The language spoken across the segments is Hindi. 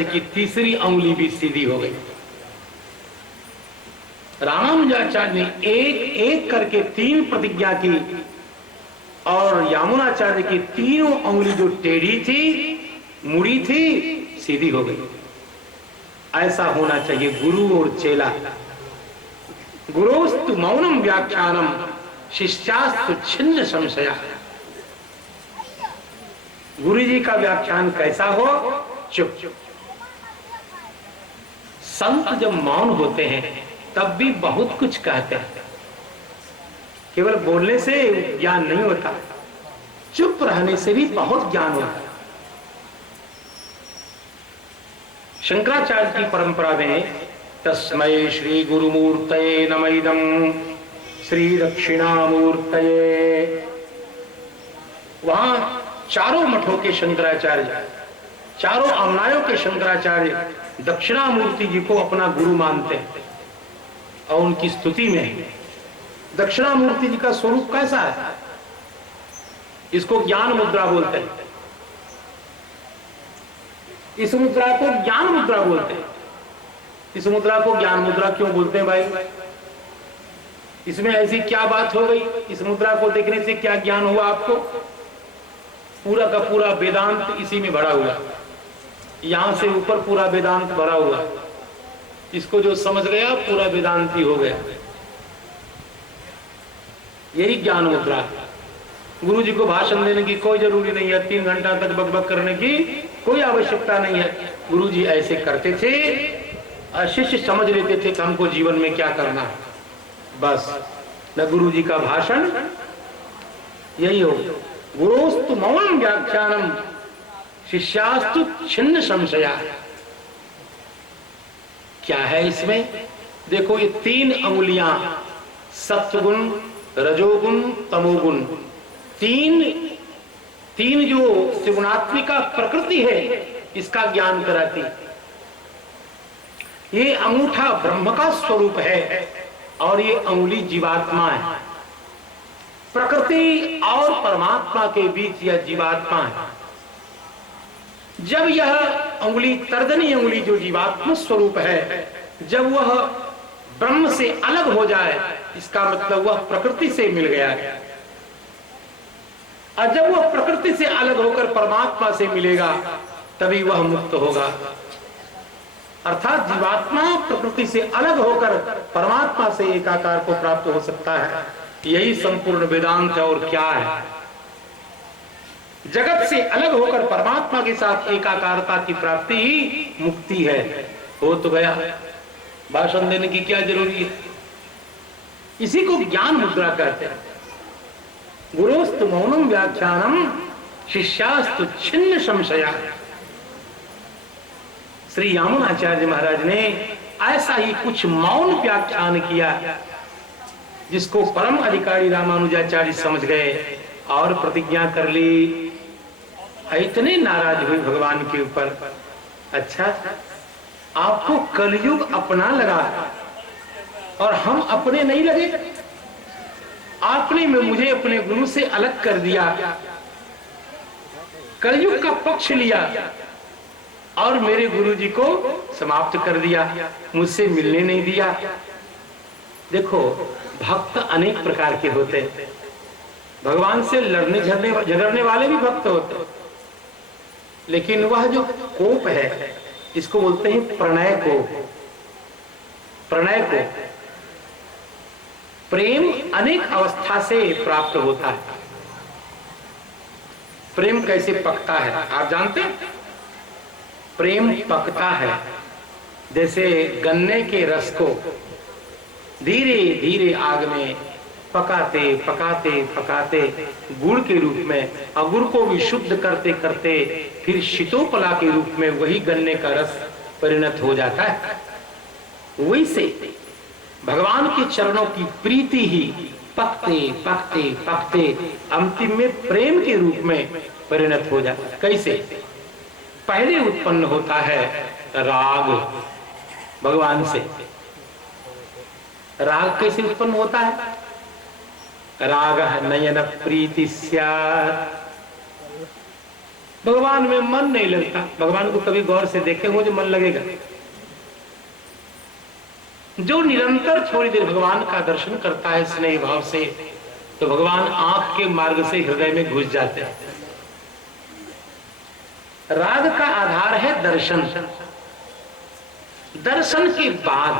रामानुजाचार्य की तीसरी अंगुली भी सीधी हो गई। रामानुजाचार्य ने एक एक करके 3 प्रतिज्ञा की और यामुनाचार्य की तीनों अंगुली जो टेढ़ी थी, मुड़ी थी, सीधी हो गई। ऐसा होना चाहिए गुरु और चेला। गुरोस्तु मौनम व्याख्यानम शिष्यास्तु छिन्न संशया। गुरु जी का व्याख्यान कैसा हो? चुप। संत जब मौन होते हैं तब भी बहुत कुछ कहते हैं। केवल बोलने से ज्ञान नहीं होता, चुप रहने से भी बहुत ज्ञान होता है। शंकराचार्य की परंपरा में तस्मै श्री गुरुमूर्तये नमः श्री दक्षिणामूर्तये, वहां चारों मठों के शंकराचार्य, चारों अनुयायियों के शंकराचार्य दक्षिणामूर्ति जी को अपना गुरु मानते हैं। और उनकी स्तुति में दक्षिणामूर्ति जी का स्वरूप कैसा है? इसको ज्ञान मुद्रा बोलते हैं। इस मुद्रा को ज्ञान मुद्रा बोलते हैं। इस मुद्रा को ज्ञान मुद्रा क्यों बोलते हैं भाई? इसमें ऐसी क्या बात हो गई? इस मुद्रा को देखने से क्या ज्ञान हुआ आपको? पूरा का पूरा वेदांत इसी में भरा हुआ, यहां से ऊपर पूरा वेदांत भरा हुआ। इसको जो समझ गया पूरा वेदांती हो गया। यही ज्ञान मुद्रा है। गुरु जी को भाषण देने की कोई जरूरी नहीं है, 3 घंटा तक बकबक करने की कोई आवश्यकता नहीं है। गुरु जी ऐसे करते थे, शिष्य समझ लेते थे कि हमको जीवन में क्या करना है। बस न गुरु जी का भाषण यही हो, गुरोस्तु मौनम व्याख्यानम शिष्यास्तु छिन्न संशया। क्या है इसमें? देखो ये 3 अंगुलियां, सत्वगुण, रजोगुण, तमोगुण, तीन जो त्रिगुणात्मिका प्रकृति है इसका ज्ञान कराती। ये अंगूठा ब्रह्म का स्वरूप है और ये अंगुली जीवात्मा है। प्रकृति और परमात्मा के बीच यह जीवात्मा है। जब यह अंगुली, तर्जनी अंगुली जो जीवात्मा स्वरूप है, जब वह ब्रह्म से अलग हो जाए, इसका मतलब वह प्रकृति से मिल गया है। और जब वह प्रकृति से अलग होकर परमात्मा से मिलेगा तभी वह मुक्त होगा। अर्थात जीवात्मा प्रकृति से अलग होकर परमात्मा से एकाकार को प्राप्त हो सकता है। यही संपूर्ण वेदांत है। और क्या है? जगत से अलग होकर परमात्मा के साथ एकाकारता की प्राप्ति ही मुक्ति है। हो तो गया, भाषण देने की क्या जरूरी है? इसी को ज्ञान मुद्रा कहते हैं। गुरोस्तु मौनम व्याख्यानम शिष्यास्तु छिन्न संशया। श्री यामुनाचार्य महाराज ने ऐसा ही कुछ मौन व्याख्यान किया जिसको परम अधिकारी रामानुजाचार्य समझ गए और प्रतिज्ञा कर ली। इतने नाराज हुए भगवान के ऊपर। अच्छा, आपको कलयुग अपना लगा और हम अपने नहीं लगे। आपने मुझे अपने गुरु से अलग कर दिया, कलयुग का पक्ष लिया और मेरे गुरु जी को समाप्त कर दिया, मुझसे मिलने नहीं दिया। देखो, भक्त अनेक प्रकार के होते हैं। भगवान से लड़ने झगड़ने वाले भी भक्त होते हैं, लेकिन वह जो कोप है इसको बोलते हैं प्रणय को। प्रणय को प्रेम अनेक अवस्था से प्राप्त होता है। प्रेम कैसे पकता है आप जानते हैं? प्रेम पकता है जैसे गन्ने के रस को धीरे धीरे आग में पकाते पकाते पकाते गुड़ के रूप में, और गुड़ को भी शुद्ध करते करते फिर शीतोपला के रूप में वही गन्ने का रस परिणत हो जाता है। वैसे भगवान के चरणों की प्रीति ही पकते पकते पकते अंतिम में प्रेम के रूप में परिणत हो जाता है। कैसे? पहले उत्पन्न होता है राग भगवान से। राग कैसे उत्पन्न होता है? राग नयन प्रीति स्यात्। भगवान में मन नहीं लगता। भगवान को कभी गौर से देखे हो जो मन लगेगा? जो निरंतर थोड़ी देर भगवान का दर्शन करता है स्नेह भाव से, तो भगवान आंख के मार्ग से हृदय में घुस जाते हैं। राग का आधार है दर्शन। दर्शन के बाद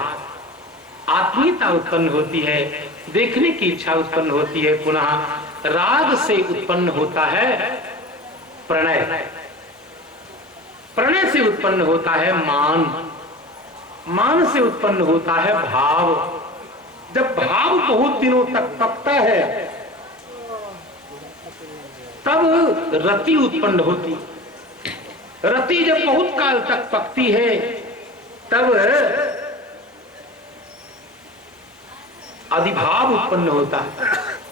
आत्मीयता उत्पन्न होती है, देखने की इच्छा उत्पन्न होती है। पुनः राग से उत्पन्न होता है प्रणय, प्रणय से उत्पन्न होता है मान, मान से उत्पन्न होता है भाव। जब भाव बहुत दिनों तक पकता है तब रति उत्पन्न होती। रति जब बहुत काल तक पकती है तब अधिभाव उत्पन्न होता है,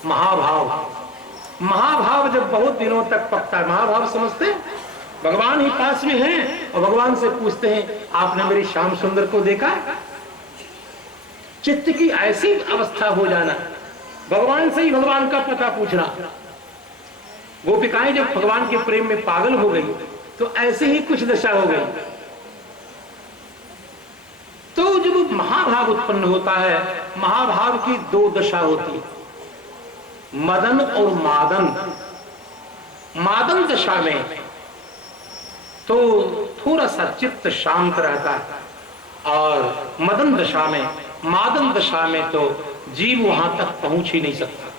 महाभाव। महाभाव जब बहुत दिनों तक पकता है, महाभाव समझते, भगवान ही पास में हैं और भगवान से पूछते हैं आपने मेरे श्याम सुंदर को देखा? चित्त की ऐसी अवस्था हो जाना, भगवान से ही भगवान का पता पूछना। गोपिकाएं जब भगवान के प्रेम में पागल हो गई तो ऐसे ही कुछ दशा हो गई। तो जब महाभाव उत्पन्न होता है, महाभाव की दो दशा होती है, मदन और मादन। मादन दशा में तो थोड़ा सा चित्त शांत रहता है और मदन दशा में, मादन दशा में तो जीव वहां तक पहुंच ही नहीं सकता।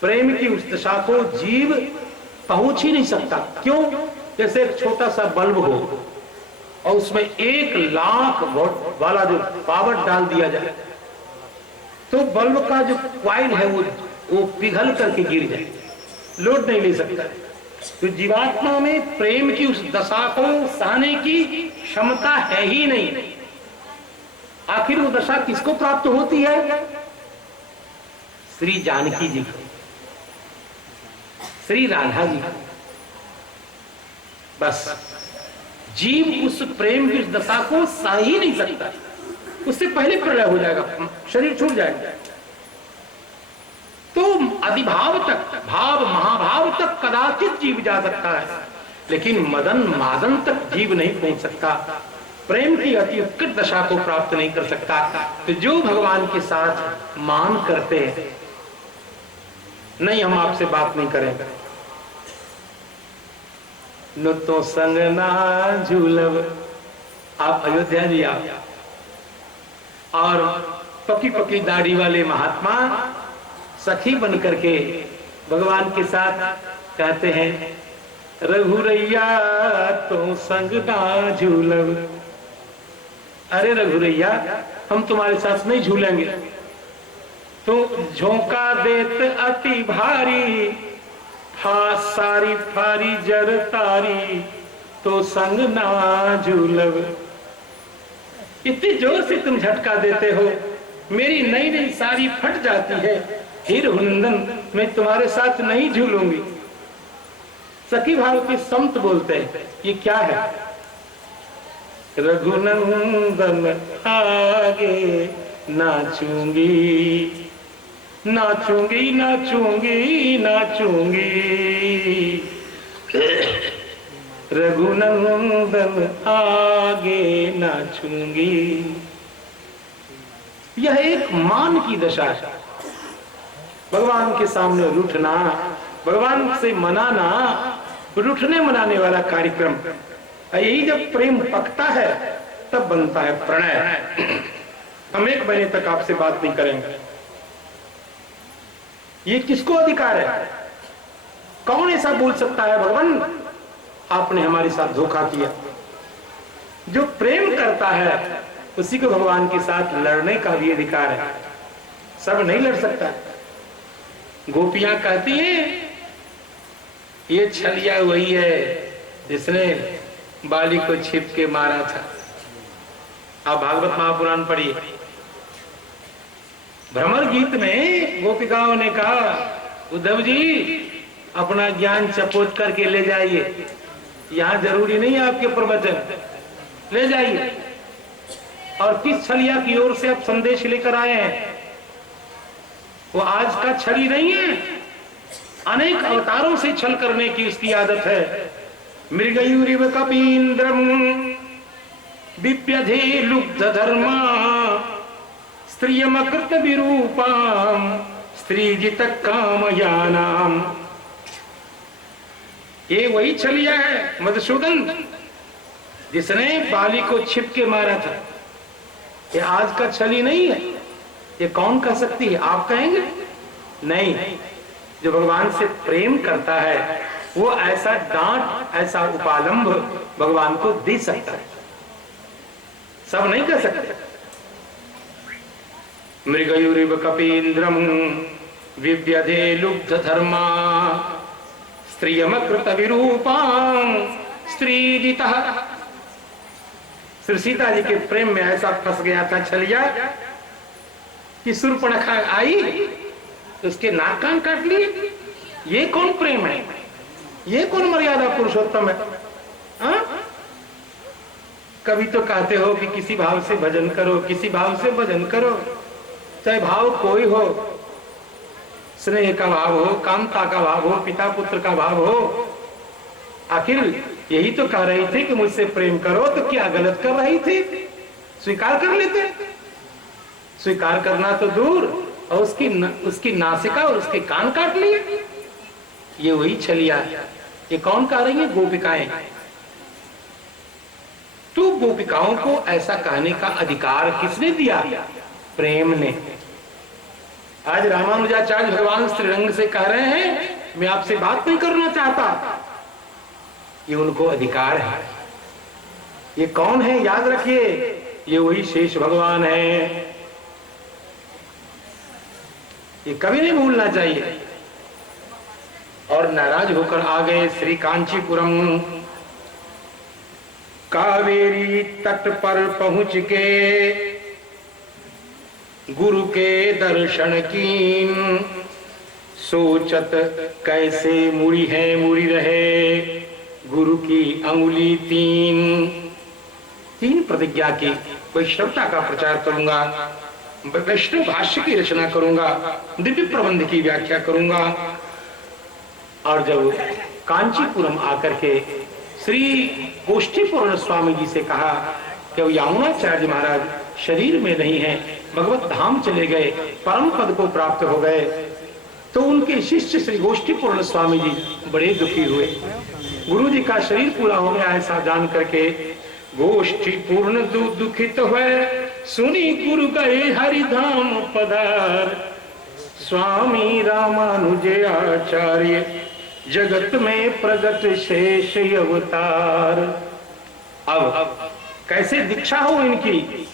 प्रेम की उस दशा को जीव पहुंच ही नहीं सकता। क्यों? जैसे एक छोटा सा बल्ब हो और उसमें 1,00,000 वोल्ट वाला जो पावर डाल दिया जाए तो बल्ब का जो क्वाइल है वो पिघल करके गिर जाए, लोड नहीं ले सकता। तो जीवात्मा में प्रेम की उस दशा को सहने की क्षमता है ही नहीं। आखिर वो दशा किसको प्राप्त होती है? श्री जानकी जी को, श्री राधा जी को। बस जीव उस प्रेम की उस दशा को सह ही नहीं सकता, उससे पहले प्रलय हो जाएगा, शरीर छूट जाएगा। तो अधिभाव तक, भाव महाभाव तक कदाचित जीव जा सकता है, लेकिन मदन मादन तक जीव नहीं पहुंच सकता, प्रेम की अति उत्कट दशा को प्राप्त नहीं कर सकता। तो जो भगवान के साथ मान करते हैं, नहीं हम आपसे बात नहीं करेंगे, न तो संग ना झूलब। आप अयोध्या जी आप और पकी पकी दाढ़ी वाले महात्मा सखी बन करके भगवान के साथ कहते हैं रघुरैया तो संग ना झूलब। अरे रघुरैया हम तुम्हारे साथ नहीं झूलेंगे, तो झोंका देत अति भारी, सारी फारी जर तारी, तो संग ना झूलब। इतनी जोर से तुम झटका देते हो, मेरी नई नई साड़ी फट जाती है, हे रघुनंदन मैं तुम्हारे साथ नहीं झूलूंगी। सखी भाव के संत बोलते हैं ये क्या है? रघुनंदन आगे नाचूंगी नाचूंगी नाचूंगी नाचूंगी, रघुनंदन आगे नाचूंगी। यह एक मान की दशा है, भगवान के सामने रूठना, भगवान से मनाना, रूठने मनाने वाला कार्यक्रम। यही जब प्रेम पकता है तब बनता है प्रणय। हम 1 महीने तक आपसे बात नहीं करेंगे। ये किसको अधिकार है? कौन ऐसा बोल सकता है भगवान आपने हमारे साथ धोखा किया? जो प्रेम करता है उसी को भगवान के साथ लड़ने का भी अधिकार है, सब नहीं लड़ सकता। गोपियां कहती हैं ये छलिया वही है जिसने बाली को छिप के मारा था। आप भागवत महापुराण पढ़िए, भ्रमर गीत में गोपिकाओं ने कहा उद्धव जी अपना ज्ञान चपोत करके ले जाइए, यहाँ जरूरी नहीं है आपके प्रवचन, ले जाइए। और किस छलिया की ओर से आप संदेश लेकर आए हैं? वो आज का छली नहीं है, अनेक अवतारों से छल करने की उसकी आदत है। मृगयूरिव कपीन्द्रम बिप्यधे लुब्ध धर्मा स्त्रियमकृत विरूपाम स्त्रीजित कामयानाम। ये वही छलिया है मधुसूदन जिसने बाली को छिप के मारा था। ये आज का छली नहीं है। ये कौन कह सकती है? आप कहेंगे? नहीं, जो भगवान से प्रेम करता है वो ऐसा डांट, ऐसा उपालंभ भगवान को दे सकता है, सब नहीं कर सकते। मृगयूरिव कपीन्द्रम विव्यधे लुब्ध धर्मा स्त्रियमकृत विरूपां स्त्रीजितः। श्री सीता जी के प्रेम में ऐसा फंस गया था छलिया कि शूर्पणखा आई तो उसके नाक कान काट लिए। ये कौन प्रेम है? ये कौन मर्यादा पुरुषोत्तम है? हा? कभी तो कहते हो कि किसी भाव से भजन करो, किसी भाव से भजन करो, चाहे भाव कोई हो, स्नेह का भाव हो, कामता का भाव हो, पिता पुत्र का भाव हो। आखिर यही तो कह रही थी कि मुझसे प्रेम करो, तो क्या गलत कर रही थी? स्वीकार कर लेते। स्वीकार करना तो दूर, और उसकी नासिका और उसके कान काट लिए। ये वही छलिया। ये कौन कह रही है? गोपिकाएं। तो गोपिकाओं को ऐसा कहने का अधिकार किसने दिया? प्रेम ने। आज रामानुजाचार्य भगवान श्रीरंग से कह रहे हैं मैं आपसे बात नहीं करना चाहता। ये उनको अधिकार है। ये कौन है? याद रखिए, ये वही शेष भगवान है। ये कभी नहीं भूलना चाहिए। और नाराज होकर आ गए श्री कांचीपुरम। कावेरी तट पर पहुंच के गुरु के दर्शन कीन, सोचत कैसे मुड़ी है मुड़ी रहे गुरु की अंगुली तीन। तीन प्रतिज्ञा की। वैष्णवता का प्रचार करूंगा, वैष्णव भाष्य की रचना करूंगा, दिव्य प्रबंध की व्याख्या करूंगा। और जब कांचीपुरम आकर के श्री गोष्ठीपूर्ण स्वामी जी से कहा कि यमुनाचार्य महाराज शरीर में नहीं है, भगवत धाम चले गए, परम पद को प्राप्त हो गए, तो उनके शिष्य श्री गोष्ठीपूर्ण स्वामी जी बड़े दुखी हुए। गुरु जी का शरीर पूरा हो गया ऐसा जान करके गोष्ठीपूर्ण दुखित हुए। सुनी गुरु गए हरिधाम पधार, स्वामी रामानुजय आचार्य जगत में प्रगट शेष अवतार। अब कैसे दीक्षा हो इनकी?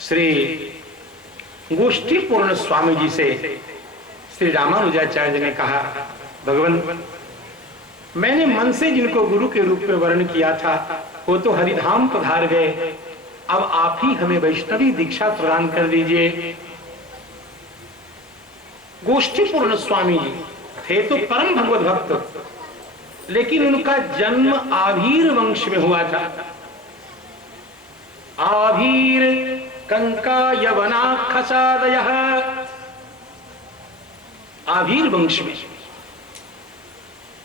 श्री गोष्ठीपूर्ण स्वामी जी से श्री रामानुजाचार्य ने कहा, भगवान मैंने मन से जिनको गुरु के रूप में वर्ण किया था वो तो हरिधाम पधार गए, अब आप ही हमें वैष्णवी दीक्षा प्रदान कर दीजिए। गोष्ठीपूर्ण स्वामी जी थे तो परम भगवत भक्त, लेकिन उनका जन्म आभीर वंश में हुआ था। आभीर कंका यवना खसादयः, आभीर वंश में।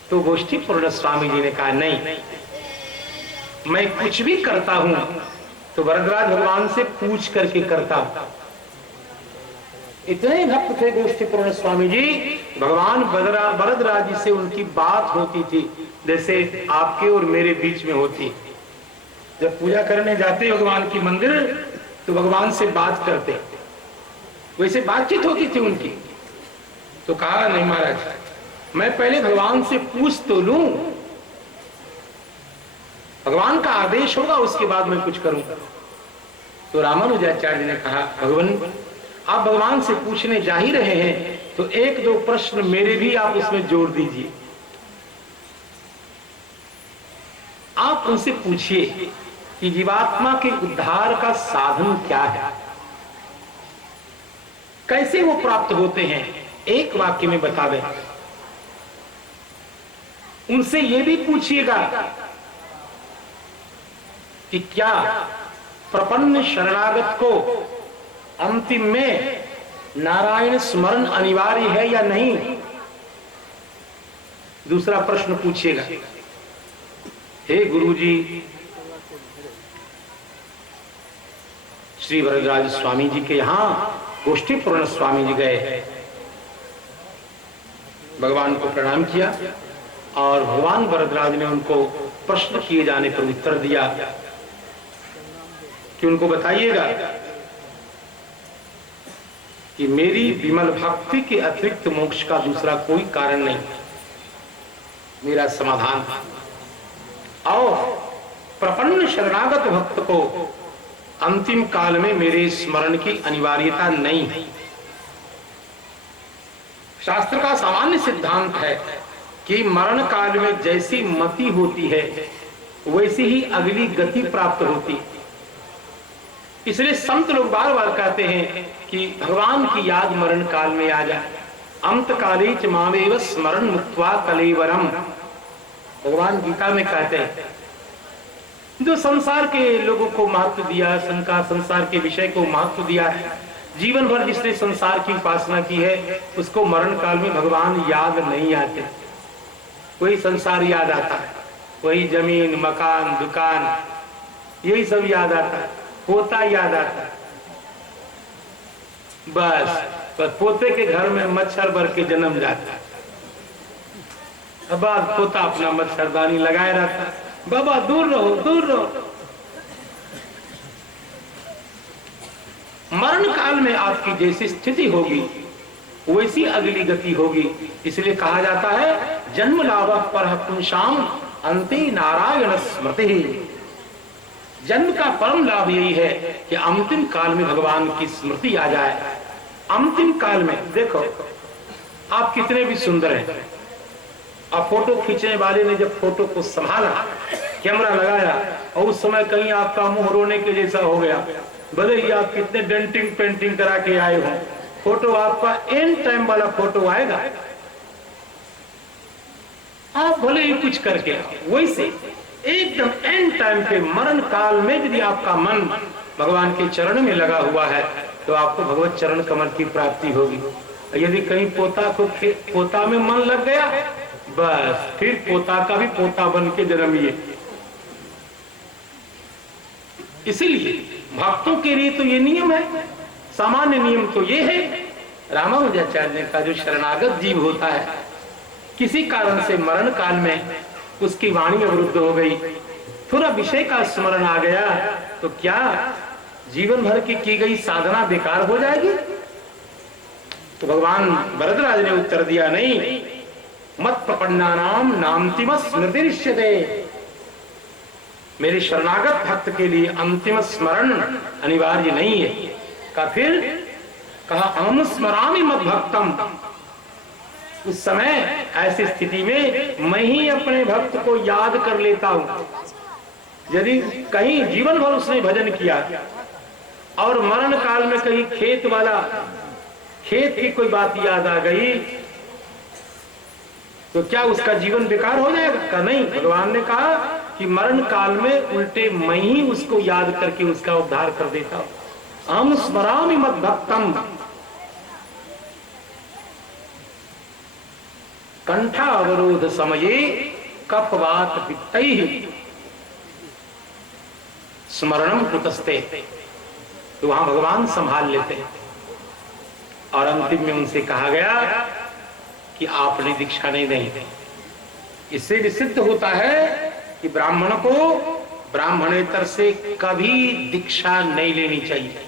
तो गोष्ठीपूर्ण स्वामी जी ने कहा नहीं, मैं कुछ भी करता हूं तो वरदराज भगवान से पूछ करके करता। इतने भक्त थे गोष्ठीपूर्ण स्वामी जी, भगवान वरदराज जी से उनकी बात होती थी जैसे आपके और मेरे बीच में होती। जब पूजा करने जाते भगवान की मंदिर तो भगवान से बात करते, वैसे बातचीत होती थी उनकी। तो कहा नहीं महाराज, मैं पहले भगवान से पूछ तो लूं, भगवान का आदेश होगा उसके बाद मैं कुछ करूंगा। तो रामानुजाचार्य ने कहा, भगवान आप भगवान से पूछने जा ही रहे हैं तो एक दो प्रश्न मेरे भी आप उसमें जोड़ दीजिए। आप उनसे पूछिए कि जीवात्मा के उद्धार का साधन क्या है, कैसे वो प्राप्त होते हैं, एक वाक्य में बता दें। उनसे ये भी पूछिएगा कि क्या प्रपन्न शरणागत को अंतिम में नारायण स्मरण अनिवार्य है या नहीं। दूसरा प्रश्न पूछिएगा, हे गुरुजी, श्री वरदराज स्वामी जी के यहाँ गोष्ठी पूर्ण स्वामी जी गए, भगवान को प्रणाम किया और भगवान वरदराज ने उनको प्रश्न किए जाने पर उत्तर दिया कि उनको बताइएगा कि मेरी विमल भक्ति के अतिरिक्त मोक्ष का दूसरा कोई कारण नहीं, मेरा समाधान। और प्रपन्न शरणागत भक्त को अंतिम काल में मेरे स्मरण की अनिवार्यता नहीं है। शास्त्र का सामान्य सिद्धांत है कि मरण काल में जैसी मति होती है वैसी ही अगली गति प्राप्त होती। इसलिए संत लोग बार बार कहते हैं कि भगवान की याद मरण काल में आ जाए। अंत काले च मामेव स्मरण मुक्त्वा कलेवरम, भगवान गीता में कहते हैं। जो संसार के लोगों को महत्व दिया, संसार के विषय को महत्व दिया है, जीवन भर जिसने संसार की उपासना की है, उसको मरण काल में भगवान याद नहीं आते। वही संसार याद आता है, वही जमीन मकान दुकान यही सब याद आता है, पोता याद आता है। बस पोते के घर में मच्छर भर के जन्म जाता है। अब पोता अपना मच्छरदानी लगाए रहता है, बाबा दूर रहो दूर रहो। मरण काल में आपकी जैसी स्थिति होगी वैसी अगली गति होगी। इसलिए कहा जाता है जन्म लाभ पर पुंसाम अंते नारायण स्मृति। जन्म का परम लाभ यही है कि अंतिम काल में भगवान की स्मृति आ जाए। अंतिम काल में देखो, आप कितने भी सुंदर हैं, अब फोटो खींचने वाले ने जब फोटो को संभाला, कैमरा लगाया और उस समय कहीं आपका मुंह रोने के जैसा हो गया, भले ही आप कितने डेंटिंग पेंटिंग करा के आए हो, फोटो आपका एंड टाइम वाला फोटो आएगा। आप भले ही कुछ करके वैसे एकदम एंड टाइम पे मरण काल में यदि आपका मन भगवान के चरण में लगा हुआ है तो आपको भगवत चरण कमल की प्राप्ति होगी। यदि कहीं पोता में मन लग गया, बस फिर पोता का भी पोता बन के जन्मिए। इसीलिए भक्तों के लिए तो ये नियम है, सामान्य नियम तो ये है, रामानुजाचार्य का जो शरणागत जीव होता है, किसी कारण से मरण काल में उसकी वाणी अवरुद्ध हो गई, थोड़ा विषय का स्मरण आ गया, तो क्या जीवन भर की गई साधना बेकार हो जाएगी? तो भगवान वरदराज ने उत्तर दिया, नहीं, मत प्रपन्नानाम नामतिम स्मृतिरिष्यते। मेरे शरणागत भक्त के लिए अंतिम स्मरण अनिवार्य नहीं है। का फिर कहा अहम स्मरामि मद भक्तम। उस समय ऐसी स्थिति में मैं ही अपने भक्त को याद कर लेता हूं। यदि कहीं जीवन भर उसने भजन किया और मरण काल में कहीं खेत की कोई बात याद आ गई तो क्या उसका जीवन बेकार हो जाएगा? का नहीं, भगवान ने कहा कि मरण काल में उल्टे मैं ही उसको याद करके उसका उद्धार कर देता हूं। अहम स्मरामि मद भक्तम। कंठा अवरोध समये कपवात वित्तैः स्मरणम कुतस्ते। तो वहां भगवान संभाल लेते हैं और अंतिम में उनसे कहा गया कि आपने दीक्षा नहीं दी। इससे भी सिद्ध होता है कि ब्राह्मण को ब्राह्मणेतर से कभी दीक्षा नहीं लेनी चाहिए।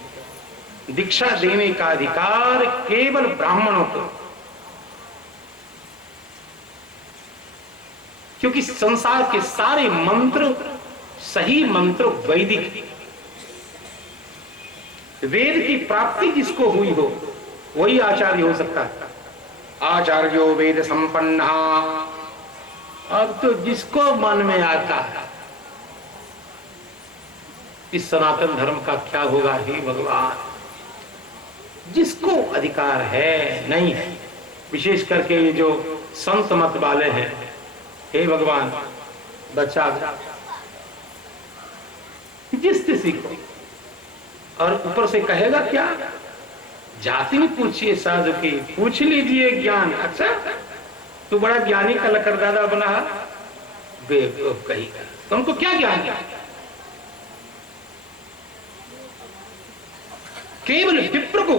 दीक्षा देने का अधिकार केवल ब्राह्मणों को, क्योंकि संसार के सारे मंत्र, सही मंत्र वैदिक, वेद की प्राप्ति जिसको हुई हो वही आचार्य हो सकता है। आचार्यो वेद संपन्ना। अब तो जिसको मन में आता है, इस सनातन धर्म का क्या होगा? हे भगवान, जिसको अधिकार है नहीं है, विशेष करके ये जो संत मत वाले हैं, हे भगवान बचा जिस किसी को। और ऊपर से कहेगा क्या? जाति पूछिए साधु की, पूछ लीजिए ज्ञान। अच्छा, तू बड़ा ज्ञानी का लकड़दादा बना, बेवकूफ कहेगा, तुमको क्या ज्ञान है? केवल विप्र को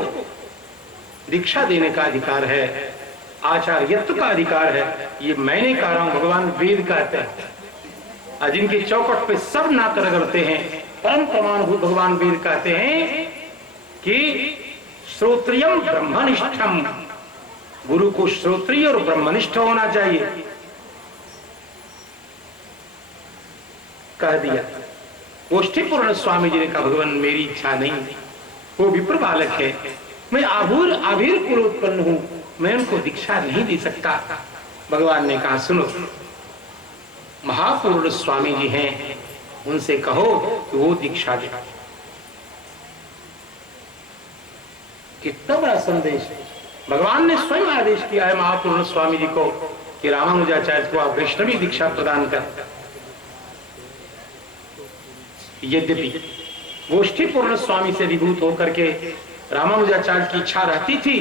दीक्षा देने का अधिकार है, आचार्यत्व का अधिकार है। ये मैं नहीं कह रहा हूं, भगवान वेद कहते हैं। जिनके चौकट पे सब नाक रगड़ते हैं, परम प्रमाणभूत भगवान वेद कहते हैं कि श्रोत्रियम ब्रह्मनिष्ठम, गुरु को श्रोत्रिय और ब्रह्मनिष्ठ होना चाहिए। कह दिया। गोष्ठीपूर्ण स्वामी जी ने कहा भगवान मेरी इच्छा नहीं, वो विप्र बालक है, मैं आभीर कुलोत्पन्न हूं, मैं उनको दीक्षा नहीं दे सकता। भगवान ने कहा सुनो, महापूर्ण स्वामी जी हैं, उनसे कहो कि वो दीक्षा दे। कितना बड़ा संदेश है। भगवान ने स्वयं आदेश किया है महापूर्ण स्वामी जी को कि रामानुजाचार्य को आप वैष्णवी दीक्षा प्रदान कर। यद्यपि गोष्ठीपूर्ण स्वामी से विभूत होकर के रामानुजाचार्य की इच्छा रहती थी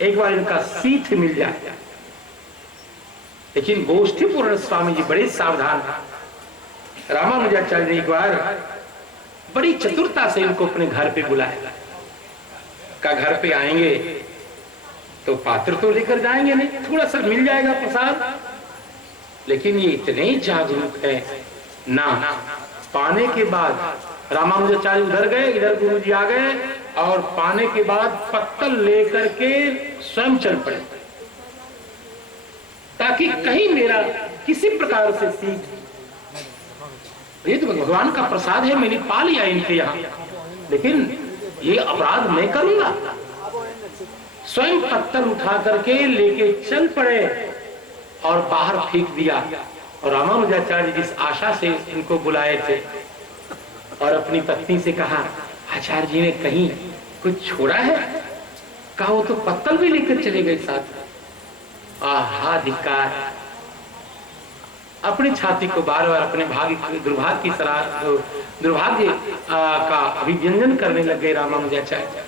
एक बार इनका सीठ मिल जाए, लेकिन गोष्ठीपूर्ण स्वामी जी बड़े सावधान। रामानुजाचार्य ने एक बार बड़ी चतुरता से इनको अपने घर पे बुलाया। का घर पे आएंगे तो पात्र तो लेकर जाएंगे नहीं, थोड़ा सा मिल जाएगा प्रसाद, लेकिन ये इतने जागरूक है ना। पाने के बाद रामानुजाचार्य उधर गए, इधर गुरु जी आ गए और पाने के बाद पत्तल लेकर के स्वयं चल पड़े, ताकि कहीं मेरा किसी प्रकार से सीख। ये तो भगवान का प्रसाद है, मैंने पा लिया इनके यहाँ, लेकिन ये अपराध मैं करूंगा। स्वयं पत्थर उठा करके लेके चल पड़े और बाहर फेंक दिया। और रामानुजाचार्य जिस आशा से इनको बुलाए थे और अपनी पत्नी से कहा आचार्य जी ने कहीं कुछ छोड़ा है? कहा वो तो पत्तल भी लेकर चले गए साथ। आहा धिक्कार! अपनी छाती को बार बार अपने दुर्भाग्य की दुर्भाग्य का अभिव्यंजन करने लग गए रामानुजाचार्य।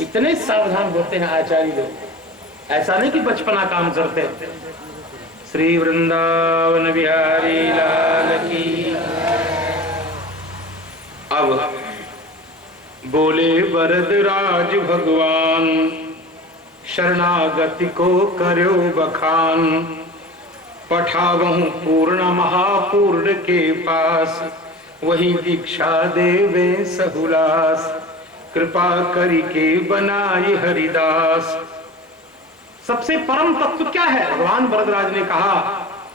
इतने सावधान होते हैं आचार्य लोग, ऐसा नहीं कि बचपना काम करते। श्री वृंदावन बिहारी लाल की। अब बोले वरदराज भगवान, शरणागति को करो बखान, पठावहूं पूर्ण महापूर्ण के पास, वही दीक्षा देवे सहुलास, कृपा करी के बनाई हरिदास। सबसे परम तत्व क्या है? भगवान वरदराज ने कहा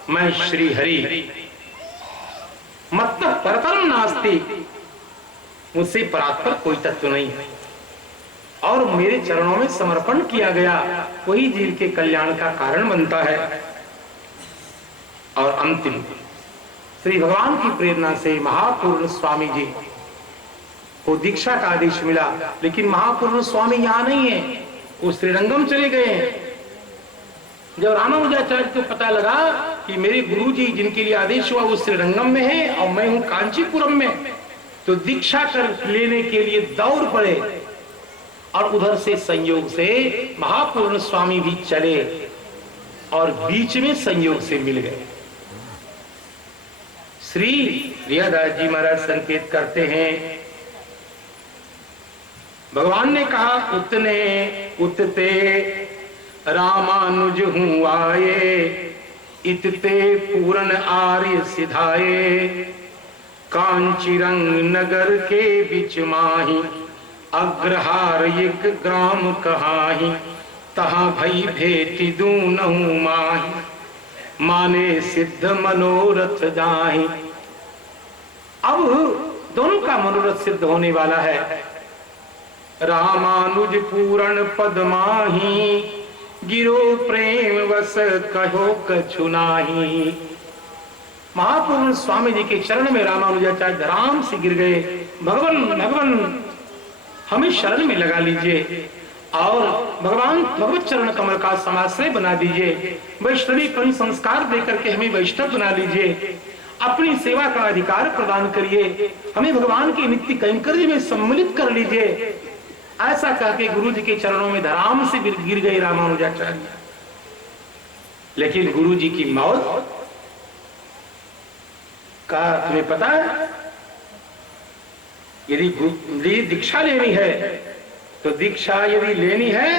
मैं श्री हरि, मतलब परतरम नास्ति, मुझसे परात्पर कोई तत्व नहीं है, और मेरे चरणों में समर्पण किया गया वही जीव के कल्याण का कारण बनता है। और अंतिम श्री भगवान की प्रेरणा से महापूर्ण स्वामी जी को दीक्षा का आदेश मिला, लेकिन महापूर्ण स्वामी यहाँ नहीं है, वो श्रीरंगम चले गए हैं। जब रामानुजाचार्य को पता लगा कि मेरे गुरुजी जिनके लिए आदेश हुआ वो श्रीरंगम में है और मैं हूं कांचीपुरम में, तो दीक्षा कर लेने के लिए दौड़ पड़े। और उधर से संयोग से महापूर्ण स्वामी भी चले और बीच में संयोग से मिल गए। श्री प्रियदास जी महाराज संकेत करते हैं, भगवान ने कहा उतने उतते रामानुज हूँ आए, इतते पूर्ण आर्य सिधाए, कांचीरंग नगर के बीच माही, अग्रहार एक ग्राम कहाही, तहाँ भई भेटी दूनहु माही, माने सिद्ध मनोरथ जाहि। अब दोनों का मनोरथ सिद्ध होने वाला है। रामानुज पूर्ण पद माही, गिरो प्रेम वस कहो कछु नाही। महापूर्ण स्वामी जी के चरण में रामानुजाचार्य धराम से गिर गए। भगवान भगवान हमें शरण में लगा लीजिए और भगवान भगवत चरण कमल का समाश्रय बना दीजिए, वैष्णवी पन संस्कार देकर के हमें वैष्णव बना लीजिए, अपनी सेवा का अधिकार प्रदान करिए, हमें भगवान के नित्य कैंकर्य में सम्मिलित कर लीजिए। ऐसा कह के गुरु जी के चरणों में धराम से गिर गए रामानुजाचार्य। लेकिन गुरु जी की मौत का तुम्हें पता है? यदि दीक्षा लेनी है तो दीक्षा यदि लेनी है,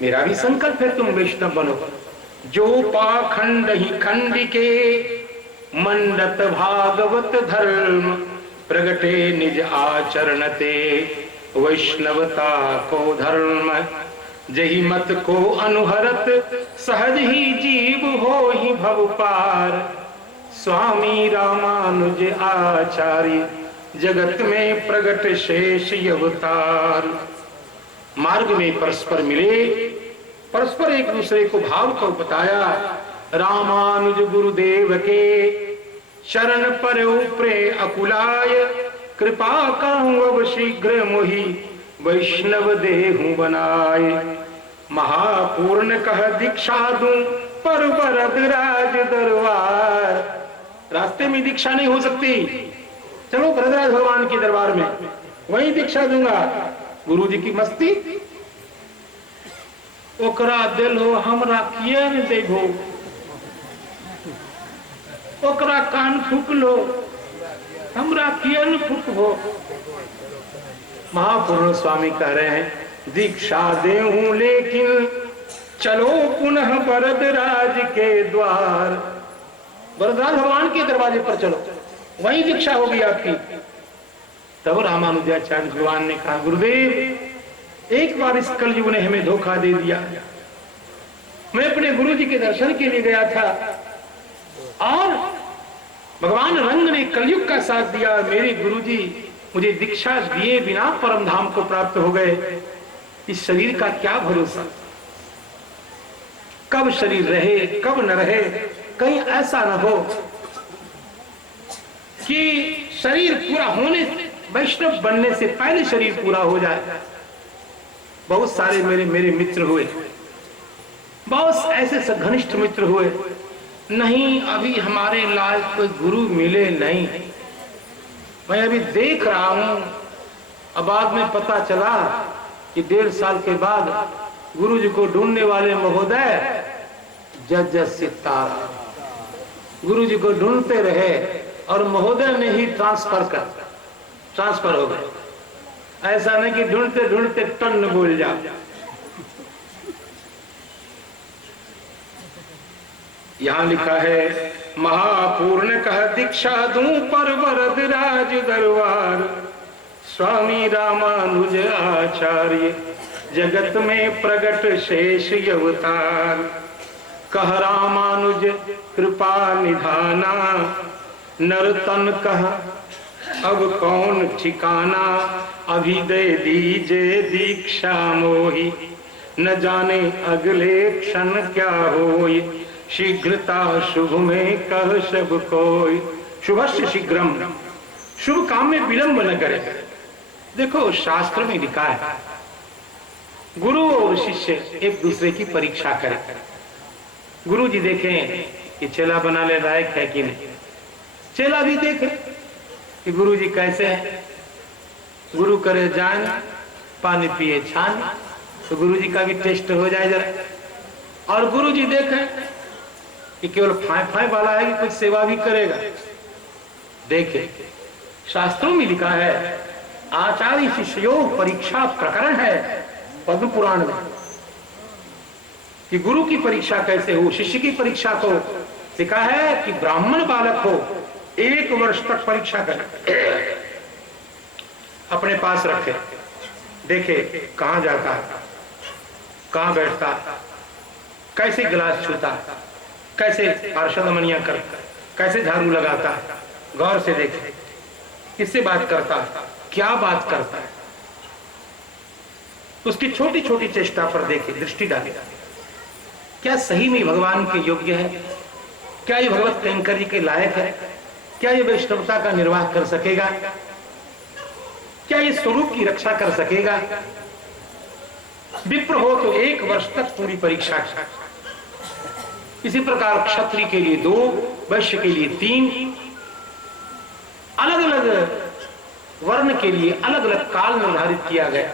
मेरा भी संकल्प है तुम वैष्णव बनो। जो पाखंड ही खंड के मंडत भागवत धर्म, प्रगटे निज आचरणते वैष्णवता को धर्म। जही मत को अनुहरत सहज ही जीव हो ही भव पार। स्वामी रामानुज आचार्य जगत में प्रगट शेष अवतार। मार्ग में परस्पर मिले, परस्पर एक दूसरे को भाव को बताया। रामानुज गुरुदेव के शरण पर उपरे अकुलाय। कृपा कहूं अब शीघ्र मोहि वैष्णव देहु बनाए। महापूर्ण कह दीक्षा दूं पर वरद राज दरबार। रास्ते में दीक्षा नहीं हो सकती, चलो वरदराज भगवान के दरबार में, वही दीक्षा दूंगा। गुरु जी की मस्ती, ओकरा दिल हो हमरा किए न देबो, ओकरा कान फूक लो हमरा किए न फूकबो। महापूर्ण स्वामी कह रहे हैं दीक्षा देहूं लेकिन चलो पुनः वरदराज के द्वार। वरदराज भगवान के दरवाजे पर चलो, वही दीक्षा होगी आपकी। तब रामानुजाचार्य भगवान ने कहा गुरुदेव एक बार इस कलयुग ने हमें धोखा दे दिया। मैं अपने गुरु जी के दर्शन के लिए गया था और भगवान रंग ने कलयुग का साथ दिया। मेरे गुरु जी मुझे दीक्षा दिए बिना परम धाम को प्राप्त हो गए। इस शरीर का क्या भरोसा, कब शरीर रहे कब न रहे। कहीं ऐसा न हो कि शरीर पूरा होने, वैष्णव बनने से पहले शरीर पूरा हो जाए। बहुत सारे मेरे मित्र हुए, बहुत ऐसे घनिष्ठ मित्र हुए, नहीं अभी हमारे लायक कोई गुरु मिले नहीं। मैं अभी देख रहा हूं, अब बाद में पता चला कि 1.5 साल के बाद गुरु जी को ढूंढने वाले महोदय जज सितारा गुरु जी को ढूंढते रहे और महोदय ने ही ट्रांसफर हो गए। ऐसा नहीं कि ढूंढते ढूंढते टन बोल जाओ। यहां लिखा है महापूर्ण कह दीक्षा दूं पर वरद राज दरबार। स्वामी रामानुज आचार्य जगत में प्रगट शेष अवतार। कह रामानुज कृपा निधाना नर तन कह अब कौन ठिकाना। अभी दे दीजे दीक्षा मोहि न जाने अगले क्षण क्या होई। शीघ्रता शुभ में कह सब कोई। शुभस्य शीघ्रम, शुभ काम में विलंब न करे। देखो शास्त्र में लिखा है गुरु और शिष्य एक दूसरे की परीक्षा करें। गुरु जी देखें कि चेला बनाने लायक है कि नहीं, चेला भी देखे कि गुरु जी कैसे हैं। गुरु करे जान पानी पिए छान, तो गुरु जी का भी टेस्ट हो जाए जरा। और गुरु जी देखें कि केवल फाय फाय वाला है कि कुछ सेवा भी करेगा। देखे शास्त्रों में लिखा है आचार्य शिष्यों परीक्षा प्रकरण है पद्म पुराण में कि गुरु की परीक्षा कैसे हो, शिष्य की परीक्षा को लिखा है कि ब्राह्मण बालक हो 1 वर्ष तक परीक्षा करे, अपने पास रखे, देखे कहां जाता है, कहां बैठता, कैसे गिलास छूता, कैसे पार्षदमनियां करता, कैसे झाड़ू लगाता, गौर से देखे किससे बात करता, क्या बात करता है, उसकी छोटी छोटी चेष्टा पर देखे, दृष्टि डाले, क्या सही में भगवान के योग्य है, क्या ये भगवत कैंकर जी के लायक है, क्या ये वैष्णवता का निर्वाह कर सकेगा, क्या ये स्वरूप की रक्षा कर सकेगा। विप्र हो तो 1 वर्ष तक पूरी परीक्षा। इसी प्रकार क्षत्रिय के लिए 2, वैश्य के लिए 3, अलग अलग वर्ण के लिए अलग अलग काल निर्धारित किया गया।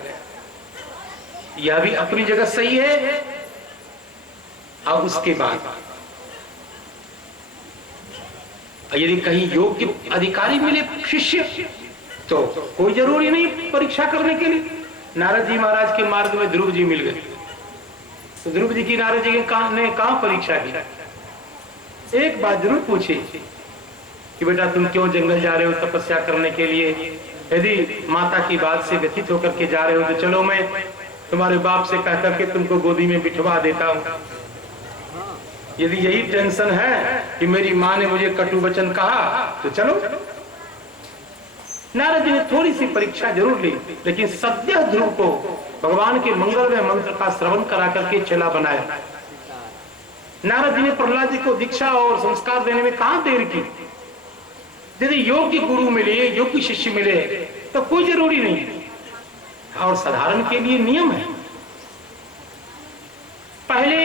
यह भी अपनी जगह सही है और उसके बाद यदि कहीं योग्य अधिकारी मिले शिष्य तो कोई जरूरी नहीं परीक्षा करने के लिए। नारद जी महाराज के मार्ग में ध्रुव जी मिल गए, तो ध्रुव जी की नारद जी ने कहा परीक्षा की। एक बात जरूर पूछी कि बेटा तुम क्यों जंगल जा रहे हो तपस्या करने के लिए? यदि माता की बात से व्यथित होकर के जा रहे हो तो चलो मैं तुम्हारे बाप से कह करके तुमको गोदी में बिठवा देता हूं। यदि यही टेंशन है कि मेरी माँ ने मुझे कटु वचन कहा तो चलो। नारद जी ने थोड़ी सी परीक्षा जरूर ली, लेकिन सद्य ध्रुव को भगवान के मंगलमय मंत्र का श्रवण करा करके चेला बनाया। नारद जी ने प्रहलाद जी को दीक्षा और संस्कार देने में कहां देर की। यदि योग्य गुरु मिले, योग्य शिष्य मिले तो कोई जरूरी नहीं, और साधारण के लिए नियम है पहले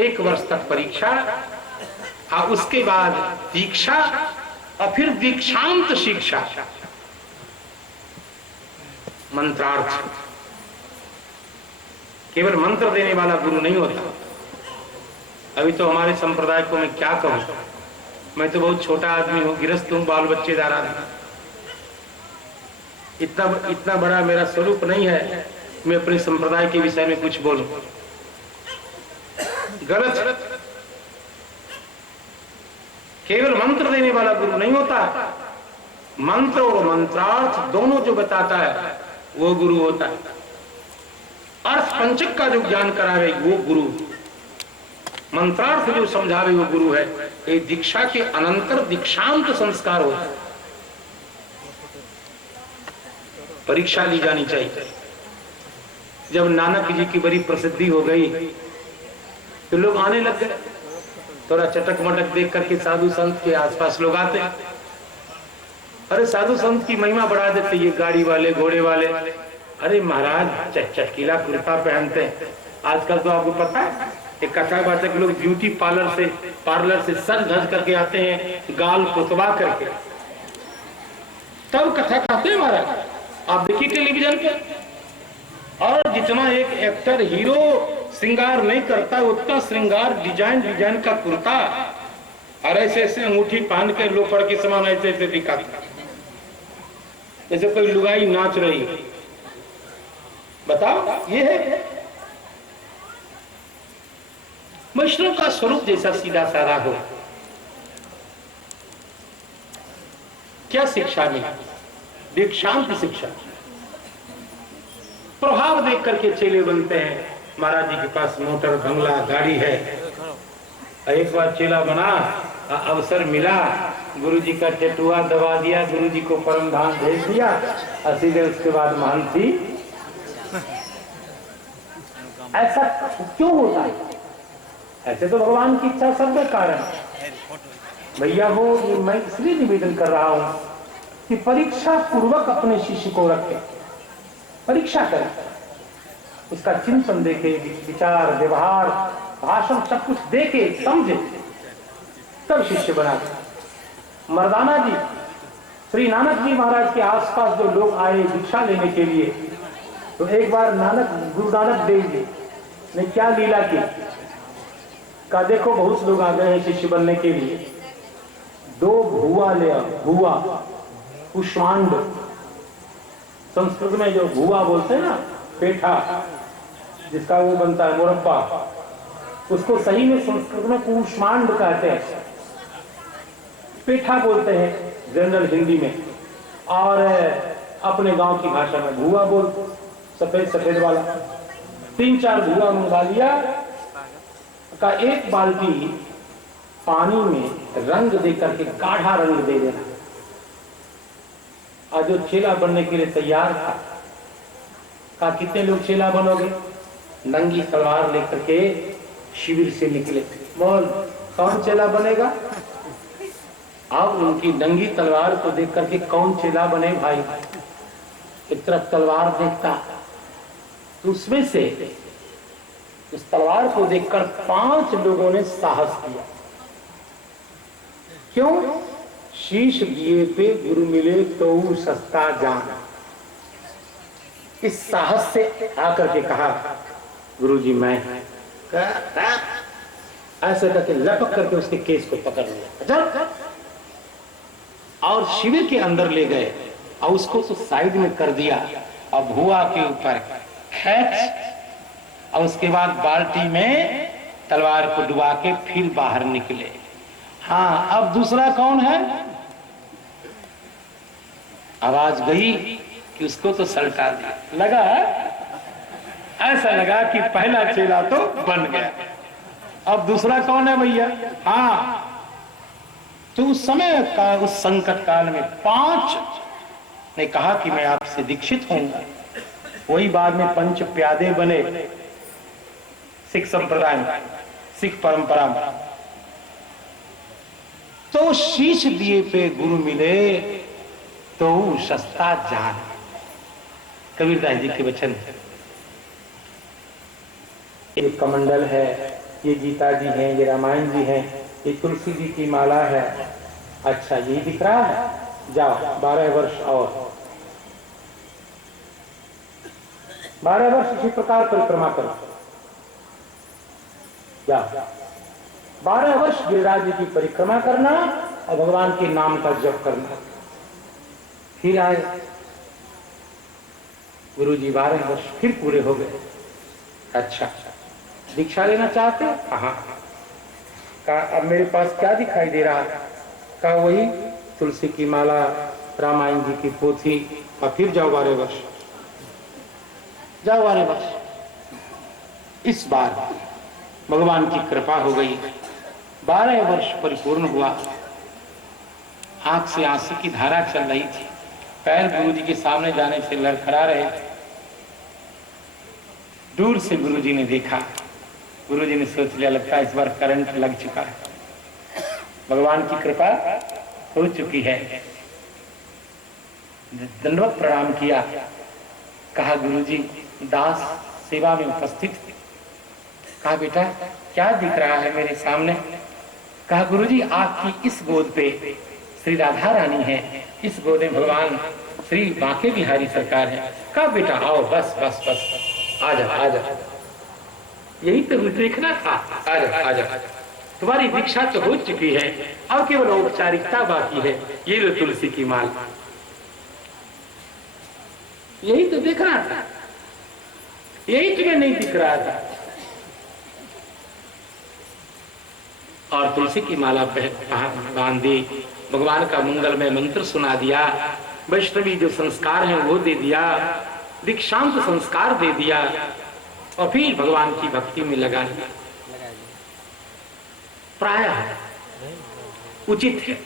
1 वर्ष तक परीक्षा और उसके बाद दीक्षा और फिर दीक्षांत शिक्षा। मंत्रार्थ केवल मंत्र देने वाला गुरु नहीं होता। अभी तो हमारे संप्रदाय को मैं क्या कहूं, मैं तो बहुत छोटा आदमी हूं, गृहस्थ हूं, बाल बच्चेदार आदमी। इतना बड़ा मेरा स्वरूप नहीं है मैं अपने संप्रदाय के विषय में कुछ बोलूं। गलत। केवल मंत्र देने वाला गुरु नहीं होता, मंत्र और मंत्रार्थ दोनों जो बताता है वो गुरु होता है। अर्थ पंचक का जो ज्ञान करावे वो गुरु, मंत्रार्थ जो समझावे वो गुरु है। ये दीक्षा के अनंतर दीक्षांत संस्कार होता है। परीक्षा ली जानी चाहिए। जब नानक जी की बड़ी प्रसिद्धि हो गई तो लोग आने लग गए। थोड़ा चटक मटक देख करके साधु संत के आसपास लोग आते, अरे साधु संत की महिमा बढ़ा देते ये गाड़ी वाले घोड़े वाले। अरे महाराज चटकीला कुर्ता पहनते हैं। आजकल तो आपको पता है एक कथा बात है कि लोग ब्यूटी पार्लर से सज धज करके आते हैं, गाल पुतवा करके, तब कथा कहते हैं महाराज। आप देखिए टेलीविजन पे, और जितना एक एक्टर हीरो श्रृंगार नहीं करता उतना श्रृंगार डिजाइन का कुर्ता और ऐसे अंगूठी पहन के लोफड़ के समान ऐसे दिखाता, जैसे कोई लुगाई नाच रही। बताओ ये है वैष्णव का स्वरूप जैसा सीधा साधा हो। क्या शिक्षा मिली? दीक्षांत शिक्षा। प्रभाव देख करके चेले बनते हैं। महाराज जी के पास मोटर बंगला गाड़ी है। एक बार चेला बना, अवसर मिला, गुरु जी का टेटुआ दबा दिया, गुरु जी को परम धाम भेज दिया, और सीधे उसके बाद महंती। ऐसा क्यों होता है? ऐसे तो भगवान की इच्छा सब के कारण भैया हो। मैं इसलिए निवेदन कर रहा हूं कि परीक्षा पूर्वक अपने शिष्य को रखे, परीक्षा करें, उसका चिंतन देखे, विचार व्यवहार भाषण सब कुछ देखे समझे, तब शिष्य बना। मर्दाना जी श्री नानक जी महाराज के आसपास जो लोग आए दीक्षा लेने के लिए, तो एक बार गुरु नानक देव जी ने क्या लीला की, कहा देखो बहुत लोग आ गए हैं शिष्य बनने के लिए, 2 भुआ ले आओ। भुआ कुष्मांड, संस्कृत में जो भुआ बोलते हैं ना, पेठा जिसका वो बनता है मुरब्बा, उसको सही में संस्कृत में कुष्मांड कहते हैं, पेठा बोलते हैं जनरल हिंदी में, और अपने गांव की भाषा में भुआ बोलते, सफेद वाला। 3-4 भुआ मंगा लिया, का एक बाल्टी पानी में रंग दे करके गाढ़ा रंग दे देना। आज जो चेला बनने के लिए तैयार था, कहा कितने लोग चेला बनोगे? नंगी तलवार लेकर के शिविर से निकले, बोल कौन चेला बनेगा? अब उनकी नंगी तलवार को देख करके कौन चेला बने भाई? एक तरफ तलवार देखता, उसमें से उस तलवार को देखकर 5 लोगों ने साहस किया। क्यों? शीश दिए पे गुरु मिले तो सस्ता जान। इस साहस से आकर के कहा गुरु जी मैं ऐसे करके लपक करके उसके केस को पकड़ लिया, चल। और शिविर के अंदर ले गए और उसको तो साइड में कर दिया और भुआ के ऊपर खींच और उसके बाद बाल्टी में तलवार को डुबा के फिर बाहर निकले। हाँ, अब दूसरा कौन है? आवाज गई कि उसको तो सल्टा दिया। लगा, ऐसा लगा कि पहला चेला तो बन गया, अब दूसरा कौन है भैया? हाँ, तो उस समय का, उस संकट काल में 5 ने कहा कि मैं आपसे दीक्षित होऊंगा। वही बाद में पंच प्यादे बने सिख संप्रदाय में, सिख परंपरा में। तो शीश दिए पे गुरु मिले तो सस्ता जान, कबीरदास जी के वचन। ये कमंडल है, ये गीता जी हैं, ये रामायण जी हैं, ये तुलसी जी की माला है। अच्छा, ये दिख रहा है, जाओ 12 वर्ष और 12 वर्ष इसी प्रकार परिक्रमा करो, जाओ 12 वर्ष गिरिराज जी की परिक्रमा करना और भगवान के नाम का जप करना। फिर आए गुरु जी, 12 वर्ष फिर पूरे हो गए। अच्छा, दीक्षा लेना चाहते हो? हाँ। कहा अब मेरे पास क्या दिखाई दे रहा है? कहा वही तुलसी की माला, रामायण जी की पोथी। और फिर जाओ 12 वर्ष, जाओ 12 वर्ष। इस बार भगवान की कृपा हो गई, 12 वर्ष परिपूर्ण हुआ। आंख से आंसू की धारा चल रही थी, पैर गुरु जी के सामने जाने से लड़खड़ा रहे थे। दूर से गुरु जी ने देखा, गुरु जी ने सोच लिया लगता है इस बार करंट लग चुका है, भगवान की कृपा हो चुकी है। दंडवत प्रणाम किया, कहा गुरु जी दास सेवा में उपस्थित। कहा बेटा क्या दिख रहा है मेरे सामने? कहा गुरु जी आपकी इस गोद पे श्री राधा रानी है, इस गोद में भगवान श्री बांके बिहारी सरकार है। कहा बेटा आओ, बस बस बस, आजा आजा, यही तो देखना था, आजा आजा, तुम्हारी दीक्षा तो हो चुकी है, अब केवल औपचारिकता बाकी है। ये लो तुलसी की माल, यही तो देखना था, यही तुम्हें नहीं दिख रहा था। और तुलसी की माला बांध दी, भगवान का मंगलमय मंत्र सुना दिया, वैष्णवी जो संस्कार है वो दे दिया, दीक्षांत संस्कार दे दिया और फिर भगवान की भक्ति में लगा लिया। प्रायः उचित है,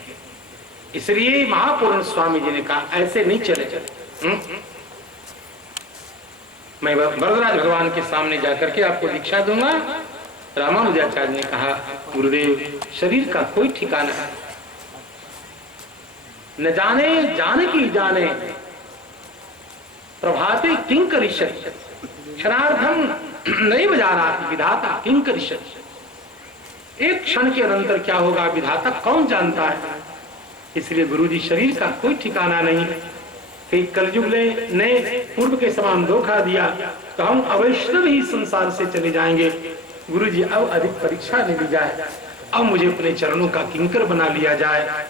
इसलिए महापूर्ण स्वामी जी ने कहा ऐसे नहीं चले। मैं वरदराज भगवान के सामने जाकर के आपको दीक्षा दूंगा। रामानुजाचार्य ने कहा गुरुदेव शरीर का कोई ठिकाना है, न जाने जानकी जाने प्रभाते किंकरिष्यति, क्षणार्धम नैव जानाति विधाता किंकरिष्यति। एक क्षण के अनंतर क्या होगा विधाता कौन जानता है। इसलिए गुरुजी शरीर का कोई ठिकाना नहीं। कई कलयुग ने पूर्व के समान धोखा दिया तो हम अवैष्णव ही संसार से चले जाएंगे। गुरुजी अब अधिक परीक्षा नहीं ली जाए, अब मुझे अपने चरणों का किंकर बना लिया जाए।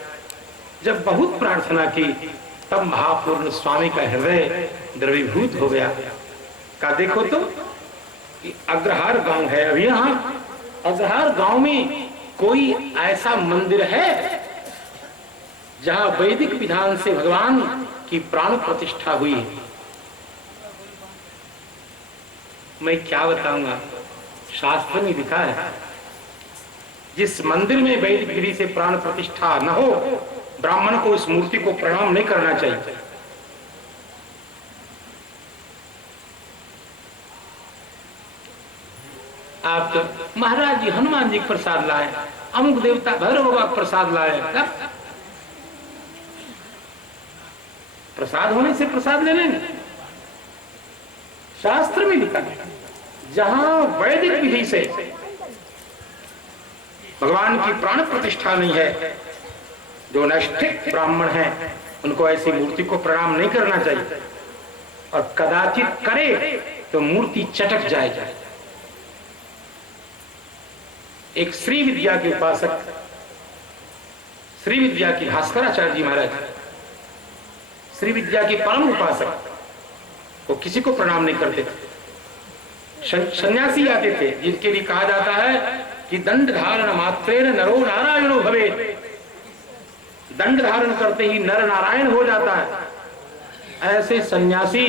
जब बहुत प्रार्थना की तब महापूर्ण स्वामी का हृदय द्रवीभूत हो गया। का देखो तो अग्रहार गांव है, अभी यहाँ अग्रहार गांव में कोई ऐसा मंदिर है जहां वैदिक विधान से भगवान की प्राण प्रतिष्ठा हुई है? मैं क्या बताऊंगा, शास्त्र में लिखा है जिस मंदिर में वैदिक विधि से प्राण प्रतिष्ठा न हो ब्राह्मण को उस मूर्ति को प्रणाम नहीं करना चाहिए। आप तो महाराज जी हनुमान जी प्रसाद लाए, अमुक देवता भैरव बाबा प्रसाद लाए, प्रसाद होने से प्रसाद ले लेंगे। शास्त्र में लिखा है जहां वैदिक विधि से भगवान की प्राण प्रतिष्ठा नहीं है, जो नैष्ठिक ब्राह्मण हैं उनको ऐसी मूर्ति को प्रणाम नहीं करना चाहिए, और कदाचित करे तो मूर्ति चटक जाएगी। एक श्री विद्या के उपासक, श्री विद्या की भास्कराचार्य जी महाराज, श्री विद्या के परम उपासक, वो किसी को प्रणाम नहीं करते थे। सन्यासी आते थे जिनके लिए कहा जाता है कि दंड धारण मात्रेण नरो नारायणो भवे, दंड धारण करते ही नर नारायण हो जाता है। ऐसे सन्यासी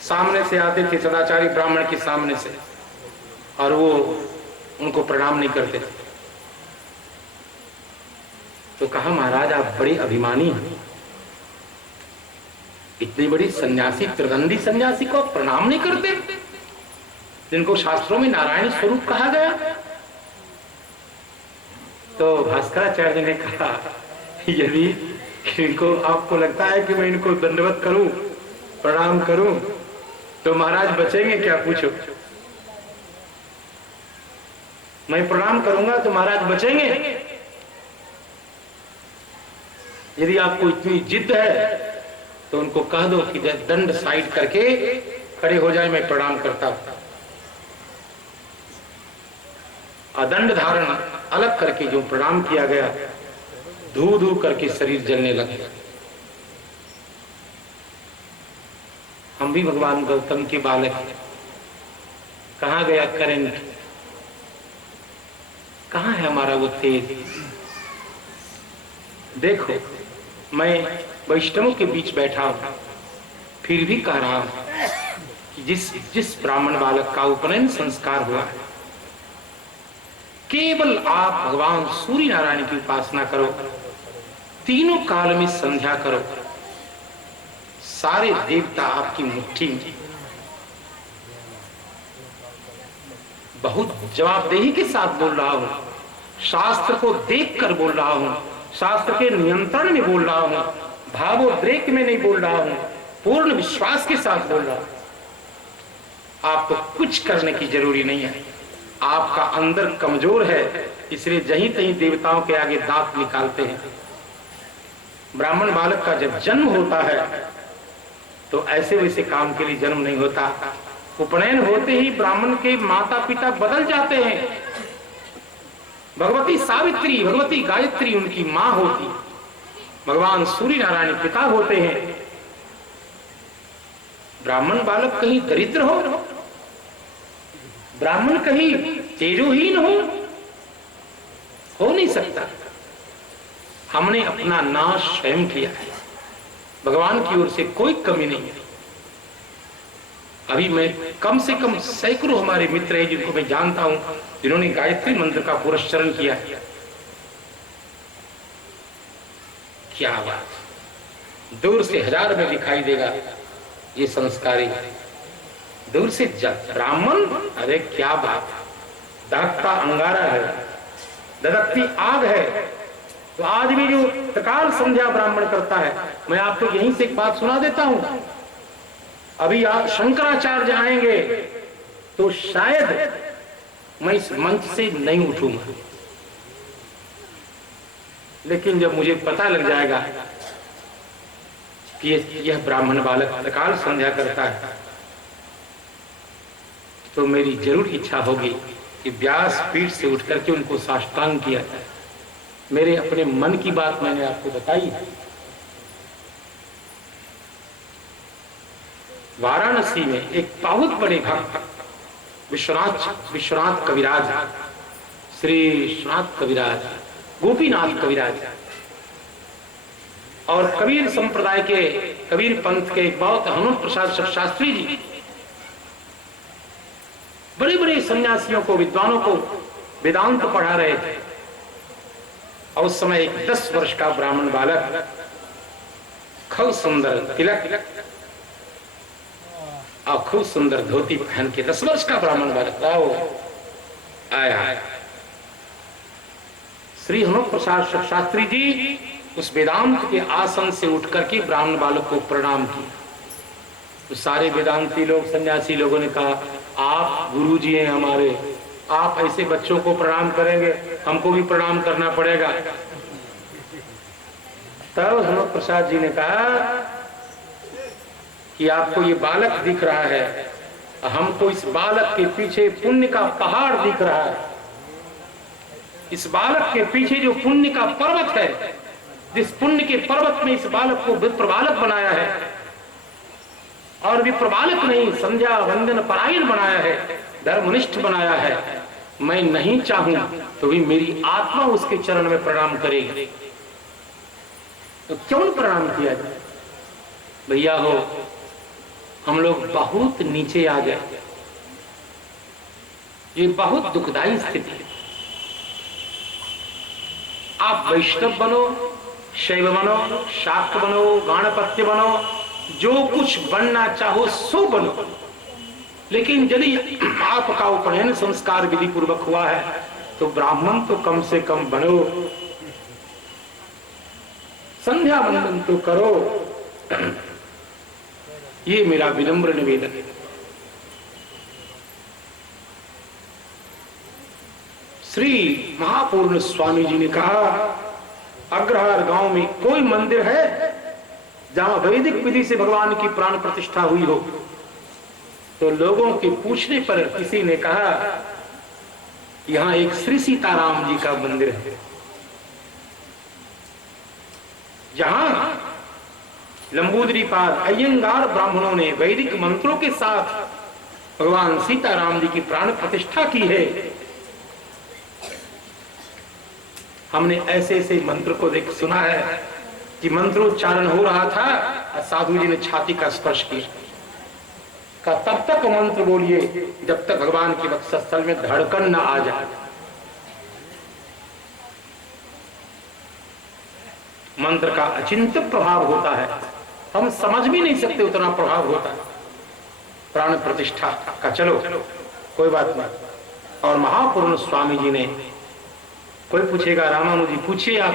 सामने से आते थे सदाचारी ब्राह्मण के सामने से, और वो उनको प्रणाम नहीं करते थे। तो कहा महाराज आप बड़े अभिमानी हैं, इतनी बड़ी सन्यासी, त्रिदंडी सन्यासी को प्रणाम नहीं करते, जिनको शास्त्रों में नारायण स्वरूप कहा गया। तो भास्कराचार्य जी ने कहा यदि इनको आपको लगता है कि मैं इनको दंडवत करूं, प्रणाम करूं, तो महाराज बचेंगे क्या? पूछो। मैं प्रणाम करूंगा तो महाराज बचेंगे? यदि आपको इतनी जिद है तो उनको कह दो कि दंड साइड करके खड़े हो जाए, मैं प्रणाम करता हूं। अदंड धारण अलग करके जो प्रणाम किया गया, धू धू करके शरीर जलने लगे। हम भी भगवान गौतम के बालक हैं। कहां गया करंट? कहां है हमारा वो तेज? देखो, मैं वैष्णवों के बीच बैठा हूं, फिर भी कह रहा हूं कि जिस ब्राह्मण बालक का उपनयन संस्कार हुआ है, केवल आप भगवान सूर्य नारायण की उपासना करो, तीनों काल में संध्या करो, सारे देवता आपकी मुट्ठी में। बहुत जवाबदेही के साथ बोल रहा हूं, शास्त्र को देखकर बोल रहा हूं, शास्त्र के नियंत्रण में बोल रहा हूं, भावोद्रेक में नहीं बोल रहा हूं, पूर्ण विश्वास के साथ बोल रहा हूं। आपको कुछ करने की जरूरी नहीं है, आपका अंदर कमजोर है, इसलिए जहीं तहीं देवताओं के आगे दांत निकालते हैं। ब्राह्मण बालक का जब जन्म होता है तो ऐसे वैसे काम के लिए जन्म नहीं होता। उपनयन होते ही ब्राह्मण के माता पिता बदल जाते हैं। भगवती सावित्री, भगवती गायत्री उनकी मां होती, भगवान सूर्य नारायण पिता होते हैं। ब्राह्मण बालक कहीं दरिद्र हो, ब्राह्मण कहीं तेजोहीन हो नहीं सकता। हमने अपना नाश स्वयं किया है, भगवान की ओर से कोई कमी नहीं है। अभी मैं कम से कम सैकड़ों हमारे मित्र हैं जिनको मैं जानता हूं, जिन्होंने गायत्री मंत्र का पुरस्चरण किया। क्या बात, दूर से हजार में दिखाई देगा ये संस्कारी, दूर से ब्राह्मण, अरे क्या बात, दहकता अंगारा है, ददकती आग है। तो आज भी जो तत्काल संध्या ब्राह्मण करता है, मैं आपको यहीं से एक बात सुना देता हूं। अभी आप शंकराचार्य आएंगे तो शायद मैं इस मंच से नहीं उठूंगा, लेकिन जब मुझे पता लग जाएगा कि यह ब्राह्मण बालक तत्काल संध्या करता है, तो मेरी जरूर इच्छा होगी कि व्यास पीठ से उठ करके उनको साष्टांग किया जाए। मेरे अपने मन की बात मैंने आपको बताई है। वाराणसी में एक बहुत बड़े भक्त विश्वनाथ कविराज, श्री विश्वनाथ कविराज, गोपीनाथ कविराज, और कबीर संप्रदाय के, कबीर पंथ के बहुत हनुमत प्रसाद शास्त्री जी, बड़े बड़े सन्यासियों को, विद्वानों को वेदांत पढ़ा रहे थे। और उस समय एक 10 वर्ष का ब्राह्मण बालक, खूब सुंदर तिलक और खूब सुंदर धोती पहन के 10 वर्ष का ब्राह्मण बालक आया। श्री हनुमत प्रसाद शास्त्री जी उस वेदांत के आसन से उठ करके ब्राह्मण बालक को प्रणाम किया। तो सारे वेदांती लोग, सन्यासी लोगों ने कहा, आप गुरु जी हैं हमारे, आप ऐसे बच्चों को प्रणाम करेंगे, हमको भी प्रणाम करना पड़ेगा। तब हनुमत प्रसाद जी ने कहा कि आपको ये बालक दिख रहा है, हमको इस बालक के पीछे पुण्य का पहाड़ दिख रहा है। इस बालक के पीछे जो पुण्य का पर्वत है, जिस पुण्य के पर्वत में इस बालक को विप्र बालक बनाया है, और विप्र बालक नहीं संध्या वंदन परायण बनाया है, धर्मनिष्ठ बनाया है, मैं नहीं चाहूं तो भी मेरी आत्मा उसके चरण में प्रणाम करेगी। तो क्यों प्रणाम किया जाए? भैया हो, हम लोग बहुत नीचे आ गए। ये बहुत दुखदाई स्थिति है। आप वैष्णव बनो, शैव बनो, शाक्त बनो, गाणपत्य बनो, जो कुछ बनना चाहो सो बनो, लेकिन यदि आपका उपनयन संस्कार विधि पूर्वक हुआ है तो ब्राह्मण तो कम से कम बनो, संध्या वंदन तो करो। ये मेरा विनम्र निवेदन है। श्री महापूर्ण स्वामी जी ने कहा, अग्रहार गांव में कोई मंदिर है जहां वैदिक विधि से भगवान की प्राण प्रतिष्ठा हुई हो? तो लोगों के पूछने पर किसी ने कहा, यहां एक श्री सीताराम जी का मंदिर है, जहां लंबूदरी पार अयंगार ब्राह्मणों ने वैदिक मंत्रों के साथ भगवान सीताराम जी की प्राण प्रतिष्ठा की है। हमने ऐसे ऐसे मंत्र को देख सुना है कि मंत्रोच्चारण हो रहा था और साधु जी ने छाती का स्पर्श किया, का तब तक मंत्र बोलिए जब तक भगवान के वक्षस्थल में धड़कन न आ जाए। मंत्र का अचिंत्य प्रभाव होता है, हम समझ भी नहीं सकते उतना प्रभाव होता है प्राण प्रतिष्ठा का। चलो कोई बात नहीं। और महापूर्ण स्वामी जी ने, कोई पूछेगा रामानुजी, पूछिए आप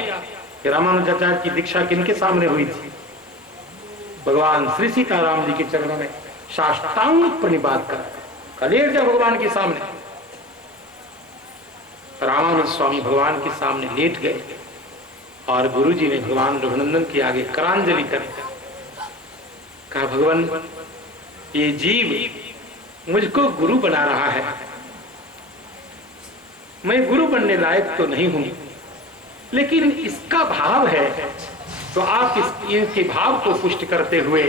कि रामानुजाचार्य की दीक्षा किनके सामने हुई थी? भगवान श्री सीताराम जी के चरणों में साष्टांग प्रणिपात कर लेट जाओ भगवान के सामने। रामानुज स्वामी भगवान के सामने लेट गए और गुरु जी ने भगवान रघुनंदन के आगे करांजलि कर कहा, भगवान ये जीव मुझको गुरु बना रहा है, मैं गुरु बनने लायक तो नहीं हूं, लेकिन इसका भाव है तो आप इनके भाव को पुष्ट करते हुए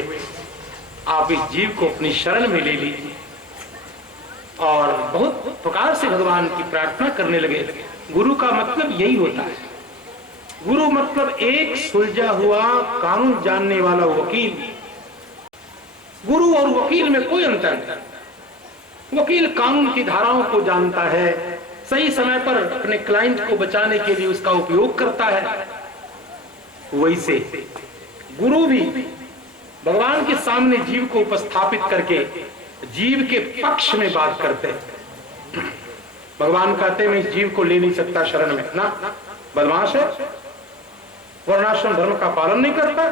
आप इस जीव को अपनी शरण में ले लीजिए। और बहुत प्रकार से भगवान की प्रार्थना करने लगे। गुरु का मतलब यही होता है। गुरु मतलब एक सुलझा हुआ कानून जानने वाला वकील। गुरु और वकील में कोई अंतर नहीं। वकील कानून की धाराओं को जानता है, सही समय पर अपने क्लाइंट को बचाने के लिए उसका उपयोग करता है। वैसे गुरु भी भगवान के सामने जीव को उपस्थापित करके जीव के पक्ष में बात करते हैं। भगवान कहते हैं मैं इस जीव को ले नहीं सकता शरण में, ना बदमाश है, वर्णाश्रम धर्म का पालन नहीं करता।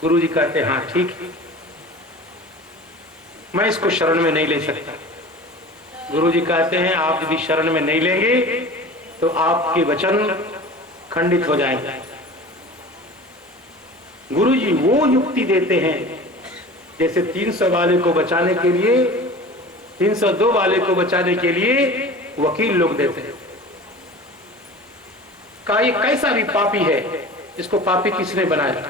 गुरु जी कहते हैं हाँ ठीक है, मैं इसको शरण में नहीं ले सकता। गुरु जी कहते हैं आप यदि शरण में नहीं लेंगे तो आपके वचन खंडित हो जाएंगे। गुरु जी वो युक्ति देते हैं जैसे 300 वाले को बचाने के लिए, 302 वाले को बचाने के लिए वकील लोग देते हैं। का ये कैसा भी पापी है, इसको पापी किसने बनाया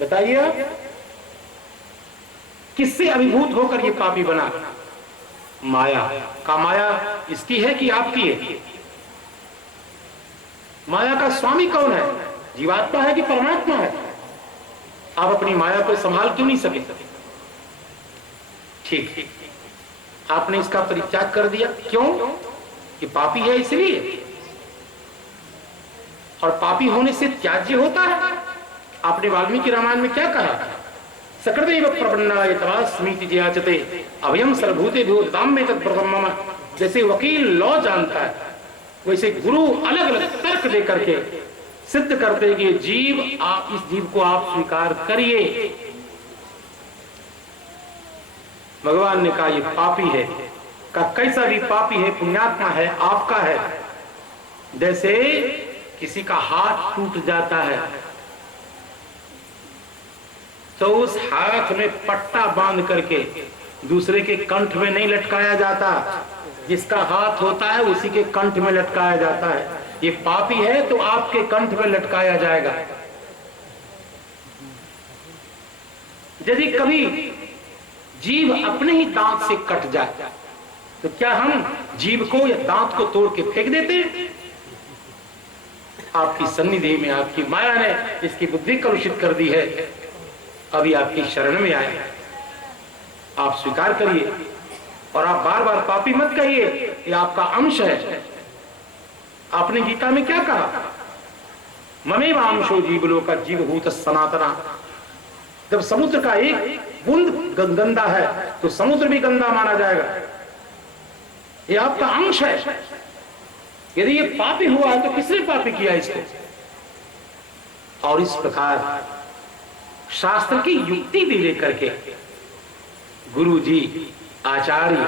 बताइए आप? किससे अभिभूत होकर ये पापी बना? माया का। माया इसकी है कि आपकी है? माया का स्वामी कौन है? जीवात्मा है कि परमात्मा है? आप अपनी माया को संभाल क्यों नहीं सके? ठीक, आपने इसका परित्याग कर दिया। क्यों? कि पापी है इसलिए। और पापी होने से त्याज्य होता है। आपने वाल्मीकि रामायण में क्या कहा? सकृदेव प्रपन्नाय तवास्मीति जयाचते अभयम सर्वभूतेभ्यो दाम्ये तत्प्रथम मम। जैसे वकील लॉ जानता है, वैसे गुरु अलग अलग तर्क दे करके सिद्ध करते कि जीव, आप इस जीव को आप स्वीकार करिए। भगवान ने कहा ये पापी है। का कैसा भी पापी है, पुण्यात्मा है, आपका है। जैसे किसी का हाथ टूट जाता है तो उस हाथ में पट्टा बांध करके दूसरे के कंठ में नहीं लटकाया जाता, जिसका हाथ होता है उसी के कंठ में लटकाया जाता है। ये पापी है तो आपके कंठ में लटकाया जाएगा। यदि कभी जीभ अपने ही दांत से कट जाए तो क्या हम जीभ को या दांत को तोड़ के फेंक देते हैं? आपकी सन्निधि में आपकी माया ने इसकी बुद्धि कलुषित कर दी है। अभी आपकी शरण में आए, आप स्वीकार करिए और आप बार बार पापी मत कहिए, ये आपका अंश है। आपने गीता में क्या कहा? ममेव अंशो जीवलोका जीवभूत सनातना। जब समुद्र का एक बूंद गंदा है तो समुद्र भी गंदा माना जाएगा। ये आपका अंश है। यदि ये पापी हुआ है तो किसने पापी किया इसको? और इस प्रकार शास्त्र की युक्ति भी लेकर के गुरु जी आचार्य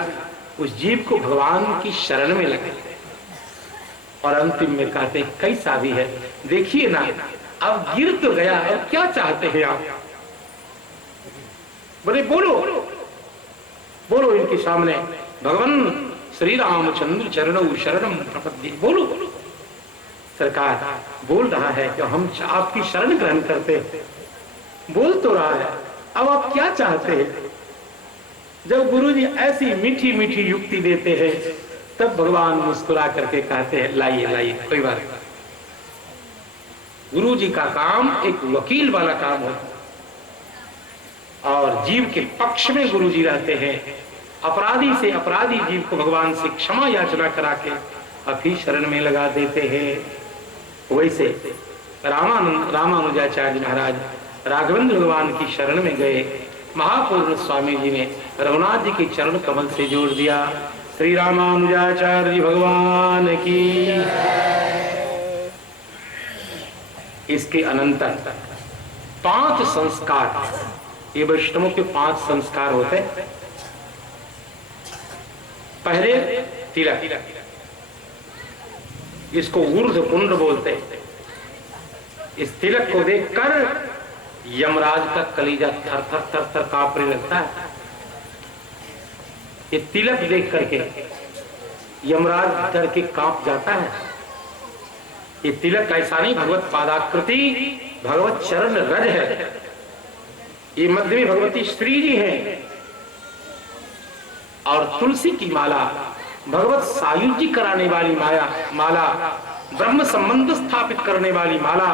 उस जीव को भगवान की शरण में लगे और अंतिम में कहते कैसा भी है, देखिए ना, अब गिर तो गया, अब क्या चाहते हैं आप? बोले बोलो बोलो इनके सामने, भगवान श्री रामचंद्र चरणों शरणम प्रपद्ये। बोलो सरकार बोल रहा है कि हम आपकी शरण ग्रहण करते हैं। बोल तो रहा है, अब आप क्या चाहते हैं? जब गुरुजी ऐसी मीठी मीठी युक्ति देते हैं तब भगवान मुस्कुरा करके कहते हैं लाइए लाइए, कोई बात नहीं। गुरुजी का काम एक वकील वाला काम होता और जीव के पक्ष में गुरुजी रहते हैं। अपराधी से अपराधी जीव को भगवान से क्षमा याचना करा के अभी शरण में लगा देते हैं। वैसे रामानुजाचार्य महाराज राघवेंद्र भगवान की शरण में गए। महापूर्ण स्वामी जी ने रघुनाथ जी के चरण कमल से जोड़ दिया। श्री रामानुजाचार्य भगवान की। इसके अनंतर 5 संस्कार, ये वैष्णवों के 5 संस्कार होते हैं। पहले तिलक, इसको ऊर्ध्व पुंड बोलते हैं। इस तिलक को देखकर यमराज का कलीजा थर थर थर थर कांपने लगता है। ये तिलक देख करके यमराज डर के कांप जाता है। ये तिलक ऐसा नहीं, भगवत पादाकृति भगवत चरण रज है। ये मध्य में भगवती श्री जी हैं और तुलसी की माला भगवत सायुज्य कराने वाली माला, ब्रह्म संबंध स्थापित करने वाली माला।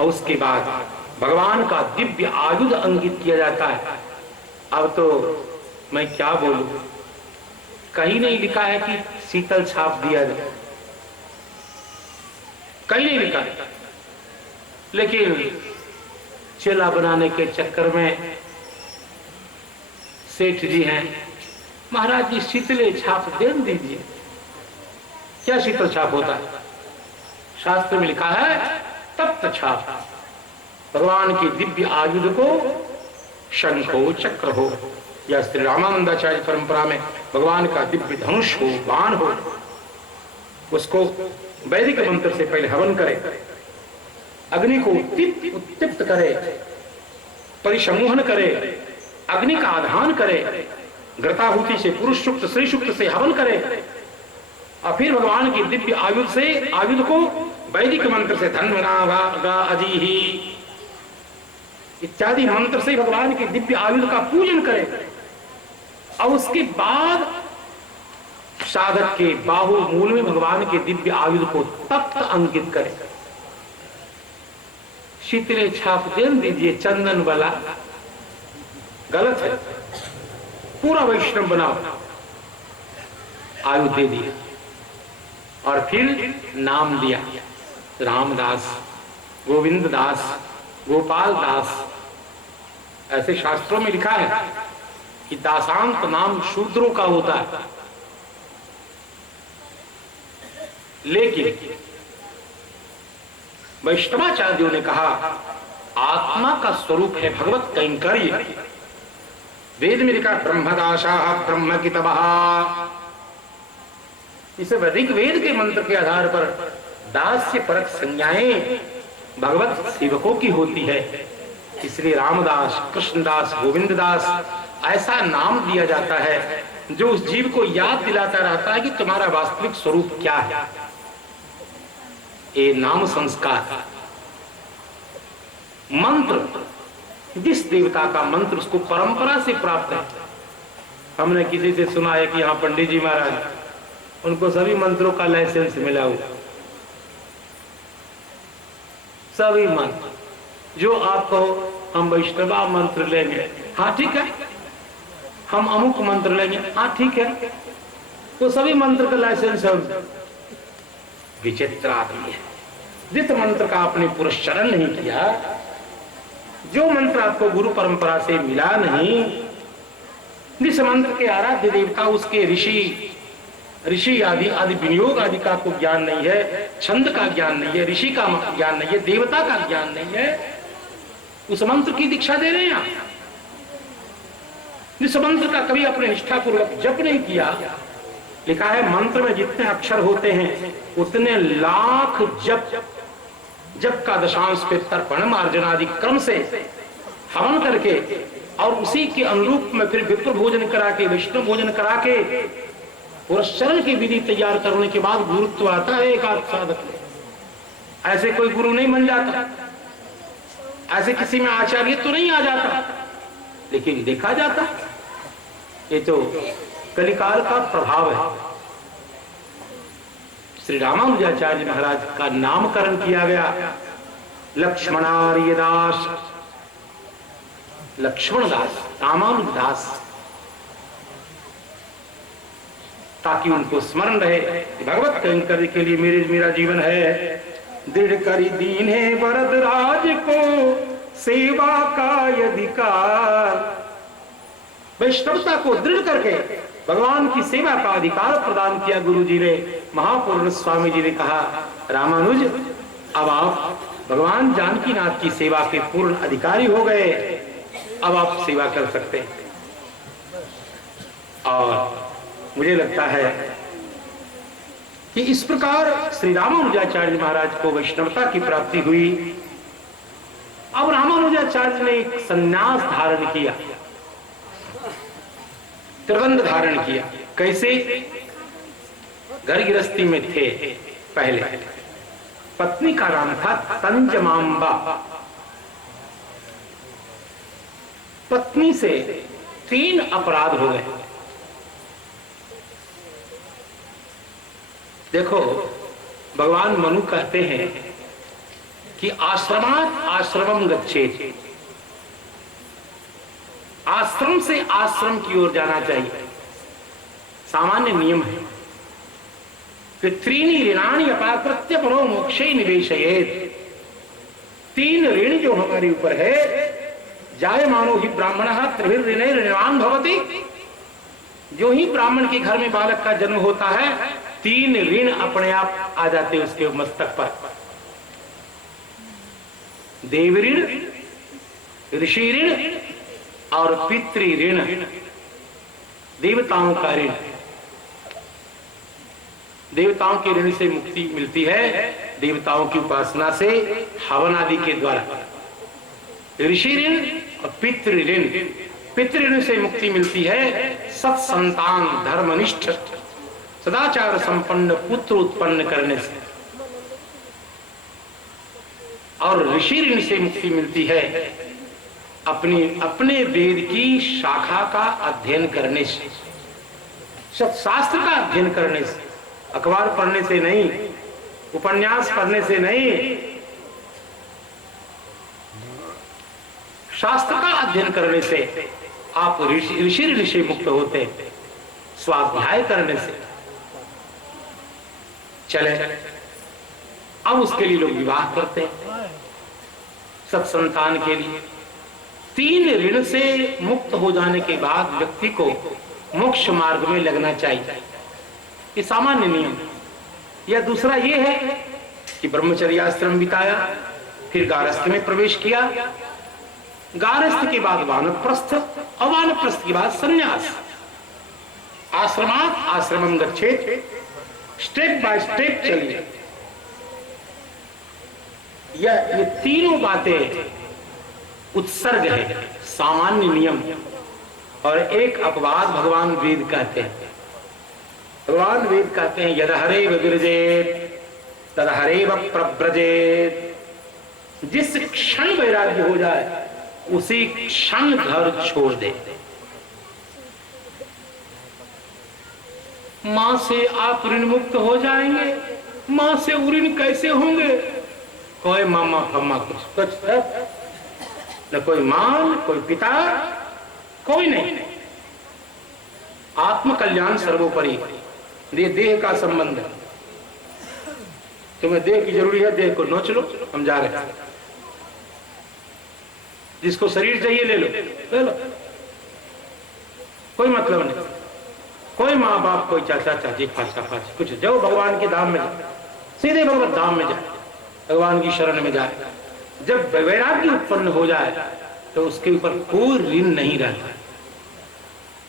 और उसके बाद भगवान का दिव्य आयुध अंकित किया जाता है। अब तो मैं क्या बोलूं, कहीं नहीं लिखा है कि शीतल छाप दिया जाए, कहीं नहीं लिखा है। लेकिन चेला बनाने के चक्कर में सेठ जी हैं, महाराज जी शीतले छाप दे दीजिए। क्या शीतल छाप होता है? शास्त्र में लिखा है तप्त छाप। भगवान की दिव्य आयुध को शंख हो, चक्र हो, या श्री रामानंदाचार्य परंपरा में भगवान का दिव्य धनुष हो, बाण हो, उसको वैदिक मंत्र से पहले हवन करे, अग्नि को उत्तिप्त करे, परिसमूहन करे, अग्नि का आधान करे, घृताहुति से, पुरुष सूक्त, स्त्री सूक्त से हवन करे, और फिर भगवान की दिव्य आयुध से, आयुध को वैदिक मंत्र से धन्वना अजीहि इत्यादि मंत्र से भगवान के दिव्य आयुध का पूजन करे। और उसके बाद साधक के बाहु मूल में भगवान के दिव्य आयुध को तप्त अंकित करे। शीतले छाप दे दीजिए चंदन वाला, गलत है। पूरा वैष्णव बनाओ, आयुध दे दिया और फिर नाम दिया, रामदास, गोविंद दास, गोपाल दास। ऐसे शास्त्रों में लिखा है कि दासांत नाम शूद्रों का होता है। लेकिन वैष्णवाचार्यों ने कहा आत्मा का स्वरूप है भगवत कैंकर्य। वेद में लिखा ब्रह्मदासा ब्रह्म की तबाह। इसे वैदिक वेद के मंत्र के आधार पर दास्य परक संज्ञाएं भगवत सेवकों की होती है। इसलिए रामदास, कृष्णदास, गोविंददास ऐसा नाम दिया जाता है जो उस जीव को याद दिलाता रहता है कि तुम्हारा वास्तविक स्वरूप क्या है। ये नाम संस्कार मंत्र, जिस देवता का मंत्र उसको परंपरा से प्राप्त है। हमने किसी से सुना है कि यहाँ पंडित जी महाराज, उनको सभी मंत्रों का लाइसेंस मिला हुआ, सभी मंत्र जो आप कहो, हम वैष्णवा मंत्र लेंगे, हाँ ठीक है, हम अमुक मंत्र लेंगे, हाँ ठीक है, वो सभी मंत्र का लाइसेंस है। विचित्र आदमी है। जिस मंत्र का आपने पुरस्चरण नहीं किया, जो मंत्र आपको गुरु परंपरा से मिला नहीं, जिस मंत्र के आराध्य देवता उसके ऋषि आदि विनियोग आदि का आपको ज्ञान नहीं है, छंद का ज्ञान नहीं है, ऋषि का ज्ञान नहीं है, देवता का ज्ञान नहीं है, उस मंत्र की दीक्षा दे रहे हैं आप। जिस मंत्र का कभी अपने निष्ठापूर्वक जप नहीं किया, लिखा है मंत्र में जितने अक्षर होते हैं उतने लाख जप का दशांश पे तर्पण मार्जन आदि क्रम से हवन करके और उसी के अनुरूप में फिर विप्र भोजन करा के, वैष्णव भोजन करा के पुरस्चरण की विधि तैयार करने के बाद गुरुत्व आता है एक आध साधक में। ऐसे कोई गुरु नहीं बन जाता, ऐसे किसी में आचार्य तो नहीं आ जाता, लेकिन देखा जाता। ये तो कलिकाल का प्रभाव है। श्री रामानुजाचार्य महाराज का नामकरण किया गया लक्ष्मणार्यदास, लक्ष्मणदास, रामानुजदास, ताकि उनको स्मरण रहे भगवत कैंकर्य के लिए मेरा जीवन है। दृढ़ करी दीन है वरद राज को सेवा का अधिकार। वैष्णवता को दृढ़ करके भगवान की सेवा का अधिकार प्रदान किया गुरु जी ने। महापूर्ण स्वामी जी ने कहा, रामानुज अब आप भगवान जानकीनाथ की सेवा के पूर्ण अधिकारी हो गए, अब आप सेवा कर सकते हैं। और मुझे लगता है कि इस प्रकार श्री रामानुजाचार्य महाराज को वैष्णवता की प्राप्ति हुई। अब रामानुजाचार्य ने एक संन्यास धारण किया, त्रिबंध धारण किया। कैसे? घर गृहस्थी में थे पहले, पत्नी का नाम था तंजमांबा। पत्नी से 3 अपराध हो गए। देखो, भगवान मनु कहते हैं कि आश्रमात् आश्रमम गच्छेत्, आश्रम से आश्रम की ओर जाना चाहिए, सामान्य नियम है। फिर 3 ऋणानि अपाकृत्य परो मोक्षे निवेशयेत्, 3 ऋण जो हमारे ऊपर है, जायमानो हि ब्राह्मणः त्रिभिर्ऋणैः ऋणवान् भवति, जो ही ब्राह्मण के घर में बालक का जन्म होता है 3 ऋण अपने आप आ जाते उसके मस्तक पर। देव ऋण, ऋषि ऋण और पितृ ऋण, देवताओं का ऋण। देवताओं के ऋण से मुक्ति मिलती है देवताओं की उपासना से, हवन आदि के द्वारा। ऋषि ऋण और पितृ ऋण, पितृ ऋण से मुक्ति मिलती है सत्संतान धर्मनिष्ठ सदाचार संपन्न पुत्र उत्पन्न करने से, और ऋषि ऋण से मुक्ति मिलती है अपने वेद की शाखा का अध्ययन करने से, शास्त्र का अध्ययन करने से, अखबार पढ़ने से नहीं, उपन्यास पढ़ने से नहीं, शास्त्र का अध्ययन करने से आप ऋषि ऋण से मुक्त होते हैं, स्वाध्याय करने से। चले, अब उसके लिए लोग विवाह करते हैं सत्संतान के लिए। 3 ऋण से मुक्त हो जाने के बाद व्यक्ति को मोक्ष मार्ग में लगना चाहिए, ये सामान्य नियम। या दूसरा ये है कि ब्रह्मचर्य आश्रम बिताया, फिर गारस्थ में प्रवेश किया, गारस्थ के बाद वानप्रस्थ, और वानप्रस्थ के बाद संन्यास। आश्रमात् आश्रमम गच्छेत्, स्टेप बाय स्टेप चलिए। ये तीनों बातें उत्सर्ग है, सामान्य नियम। और एक अपवाद भगवान वेद कहते हैं। भगवान वेद कहते हैं यद हरेव विरजेत तद हरेव प्रव्रजेत। जिस क्षण वैराग्य हो जाए उसी क्षण घर छोड़ दे। मां से आप ऋण मुक्त हो जाएंगे, मां से ऋण कैसे होंगे? कोई मामा फम्मा कुछ न कोई मां न कोई पिता, कोई नहीं। आत्म कल्याण सर्वोपरि। देह का संबंध है, तुम्हें देह की जरूरी है, देह को नोच लो, हम जा रहे हैं। जिसको शरीर चाहिए ले लो, कोई मतलब नहीं। कोई माँ बाप, कोई चाचा चाची, फाचा फाची, कुछ जाओ भगवान के धाम में जाए, सीधे भगवत धाम में जाए, भगवान की शरण में जाए। जब वैराग्य उत्पन्न हो जाए तो उसके ऊपर कोई ऋण नहीं रहता।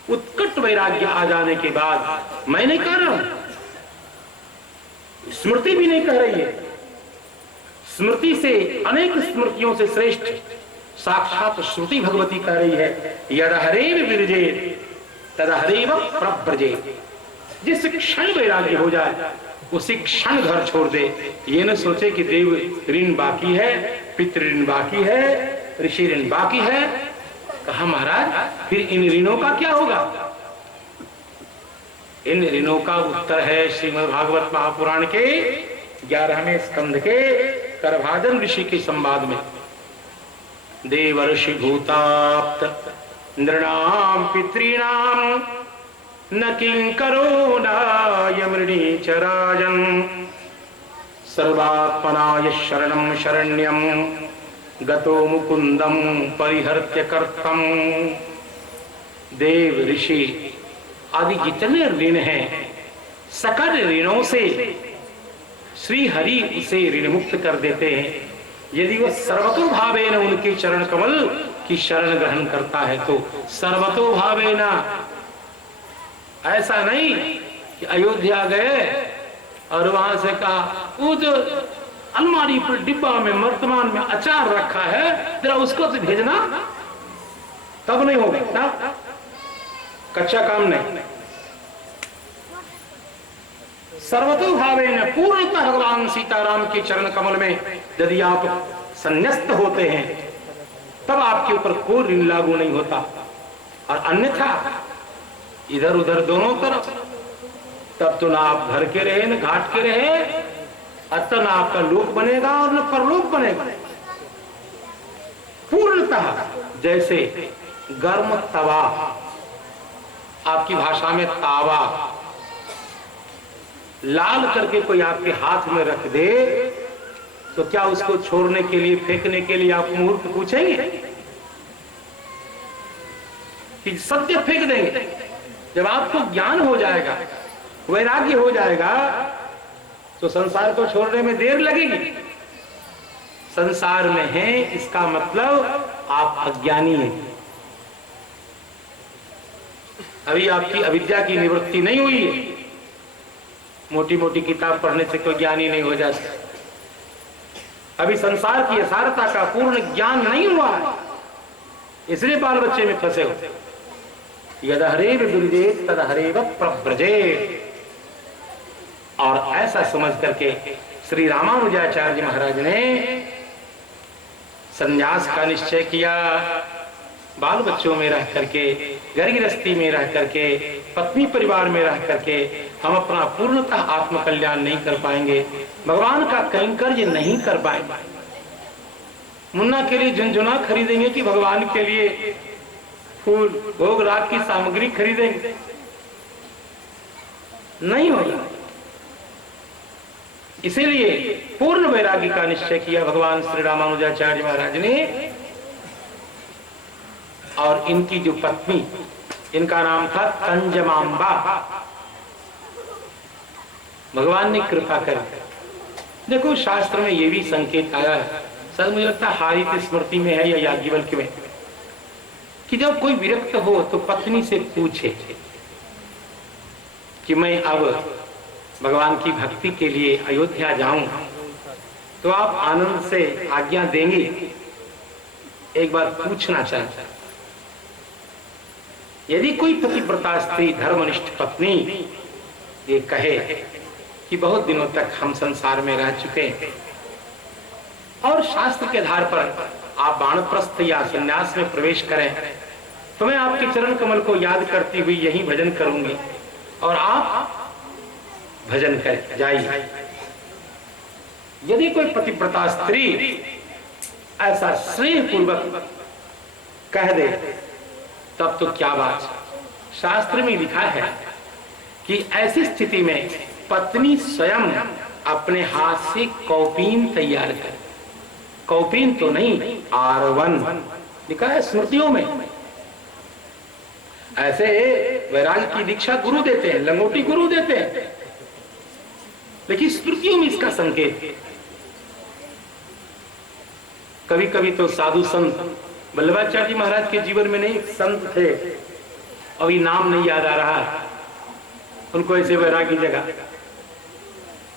उत्कट वैराग्य आ जाने के बाद, मैं नहीं कह रहा हूं, स्मृति भी नहीं कह रही है, स्मृति से अनेक स्मृतियों से श्रेष्ठ साक्षात श्रुति भगवती कह रही है यद हरेव विरजेत तद हरेव प्रव्रजेत। जिस क्षण वैराग्य हो जाए उसी क्षण घर छोड़ दे। ये न सोचे कि देव ऋण बाकी है, पितृ ऋण बाकी है, ऋषि ऋण बाकी है। कहा महाराज फिर इन ऋणों का क्या होगा? इन ऋणों का उत्तर है श्रीमद् भागवत महापुराण के 11वें स्कंध के करभाजन ऋषि के संवाद में। देवर्षि भूताप्त नृणाम पितॄणाम न किंकरो नायमृणी च राजन् सर्वात्मनाय शरणं शरण्यं गतो मुकुंदम परिहर्त्य कर्तम। देव ऋषि आदि जितने ऋण हैं, सकल ऋणों से श्री हरि उसे ऋण मुक्त कर देते हैं यदि वह सर्वतो भावेन उनके चरण कमल की शरण ग्रहण करता है तो। सर्वतो भावेन, ऐसा नहीं कि अयोध्या गए और वहां से कहा वो जो अलमारी पर डिब्बा में वर्तमान में अचार रखा है जरा उसको तो भेजना, तब नहीं होगा ना, कच्चा काम नहीं। सर्वतो भावेन पूर्णतः भगवान सीताराम के चरण कमल में यदि आप संन्यस्त होते हैं तब आपके ऊपर कोई ऋण लागू नहीं होता। और अन्यथा इधर उधर दोनों तरफ, तब तो ना आप घर के रहे न घाट के रहे, अतः ना आपका लोक बनेगा और न परलोक बनेगा। पूर्णतः जैसे गर्म तवा, आपकी भाषा में तावा, लाल करके कोई आपके हाथ में रख दे तो क्या उसको छोड़ने के लिए, फेंकने के लिए आप मूर्ख पूछेंगे कि सत्य फेंक देंगे? जब आपको ज्ञान हो जाएगा, वैराग्य हो जाएगा तो संसार को छोड़ने में देर लगेगी। संसार में है इसका मतलब आप अज्ञानी हैं। अभी आपकी अविद्या की निवृत्ति नहीं हुई है। मोटी मोटी किताब पढ़ने से कोई ज्ञानी नहीं हो जाता। अभी संसार की यथार्थता का पूर्ण ज्ञान नहीं हुआ है, इसलिए बाल बच्चे में फंसे हो। यद हरेव विरजेत तद हरेव प्रव्रजेत। और ऐसा समझ करके श्री रामानुजाचार्य महाराज ने संन्यास का निश्चय किया। बाल बच्चों में रह करके, घर गृहस्थी में रह करके, पत्नी परिवार में रह करके हम अपना पूर्णतः आत्म कल्याण नहीं कर पाएंगे, भगवान का कैंकर्य नहीं कर पाएंगे। मुन्ना के लिए झुनझुना खरीदेंगे कि भगवान के लिए फूल भोग राग की सामग्री खरीदेंगे? नहीं होगा। इसीलिए पूर्ण वैराग्य का निश्चय किया भगवान श्री रामानुजाचार्य महाराज ने। और इनकी जो पत्नी, इनका नाम था कंजमांबा। भगवान ने कृपा कर, देखो शास्त्र में ये भी संकेत आया है, सर मुझे लगता है हारित स्मृति में है या याज्ञवल्क्य में, कि जब कोई विरक्त हो तो पत्नी से पूछे कि मैं अब भगवान की भक्ति के लिए अयोध्या जाऊं तो आप आनंद से आज्ञा देंगे? एक बार पूछना चाहता। यदि कोई पतिव्रता स्त्री धर्मनिष्ठ पत्नी ये कहे कि बहुत दिनों तक हम संसार में रह चुके हैं और शास्त्र के आधार पर आप वानप्रस्थ या संन्यास में प्रवेश करें तो मैं आपके चरण कमल को याद करती हुई यही भजन करूंगी और आप भजन कर जाइए। यदि कोई पतिव्रता स्त्री ऐसा स्नेह पूर्वक कह दे तब तो क्या बात। शास्त्र में लिखा है कि ऐसी स्थिति में पत्नी स्वयं अपने हाथ से कौपीन तैयार करे। कौपीन तो नहीं, आरवन लिखा है स्मृतियों में। ऐसे वैराग्य की दीक्षा गुरु देते हैं, लंगोटी गुरु देते हैं, लेकिन स्मृतियों में इसका संकेत है। कभी कभी तो साधु संत, वल्लभाचार्य जी महाराज के जीवन में नहीं संत थे, अभी नाम नहीं याद आ रहा, उनको ऐसे वैरागी जगह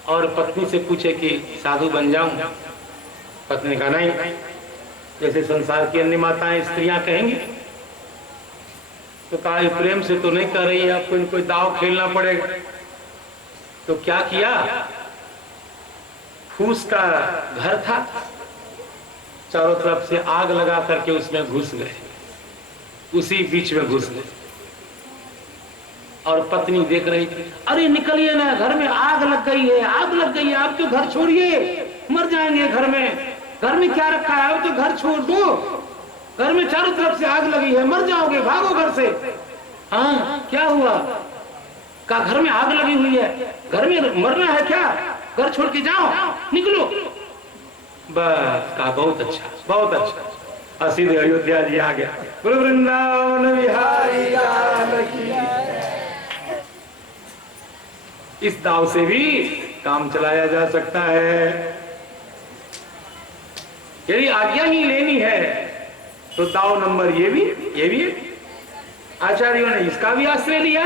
और पत्नी से पूछे कि साधु बन जाऊं। पत्नी ने कहा नहीं, जैसे संसार की अन्य माताएं स्त्रियां कहेंगी। तो कहा प्रेम से तो नहीं कर रही है, आपको इनको दाव खेलना पड़ेगा। तो क्या किया, फूस का घर था, चारों तरफ से आग लगा करके उसमें घुस गए, उसी बीच में घुस गए और पत्नी देख रही थी। अरे निकलिए ना, घर में आग लग गई है, आग लग गई है, आप तो घर छोड़िए, मर जाएंगे घर में क्या रखा है, आप तो घर छोड़ दो, घर में चारों तरफ से आग लगी है, मर जाओगे, भागो घर से। हाँ क्या हुआ, का घर में आग लगी हुई है, घर में मरना है क्या, घर छोड़ के जाओ, निकलो। बस कहा बहुत अच्छा, बहुत अच्छा। सीधे अयोध्या जी आ गया। गुरु वृंदावन बिहारी लाल की। इस दाव से भी काम चलाया जा सकता है। यदि आज्ञा ही लेनी है तो दाव नंबर ये भी है। आचार्यों ने इसका भी आश्रय लिया,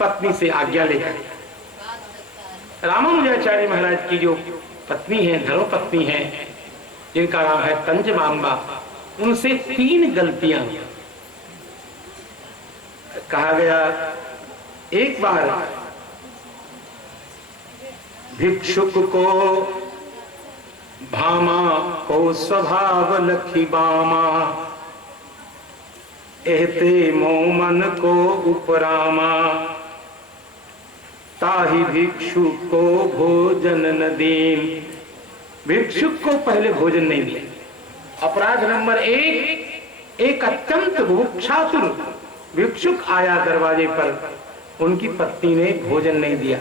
पत्नी से आज्ञा लेकर। रामानुजाचार्य महाराज की जो पत्नी है, धर्म पत्नी है, जिनका नाम है तंजमांबा, उनसे 3 गलतियां कहा गया। एक बार भिक्षुक को भामा को स्वभाव लखी बामा, एहते मोमन को उपरामा, ताहि भिक्षुक को भोजन न दीन। भिक्षुक को पहले भोजन नहीं दिया। अपराध नंबर 1, एक अत्यंत भूक्षातुर भिक्षुक आया दरवाजे पर, उनकी पत्नी ने भोजन नहीं दिया।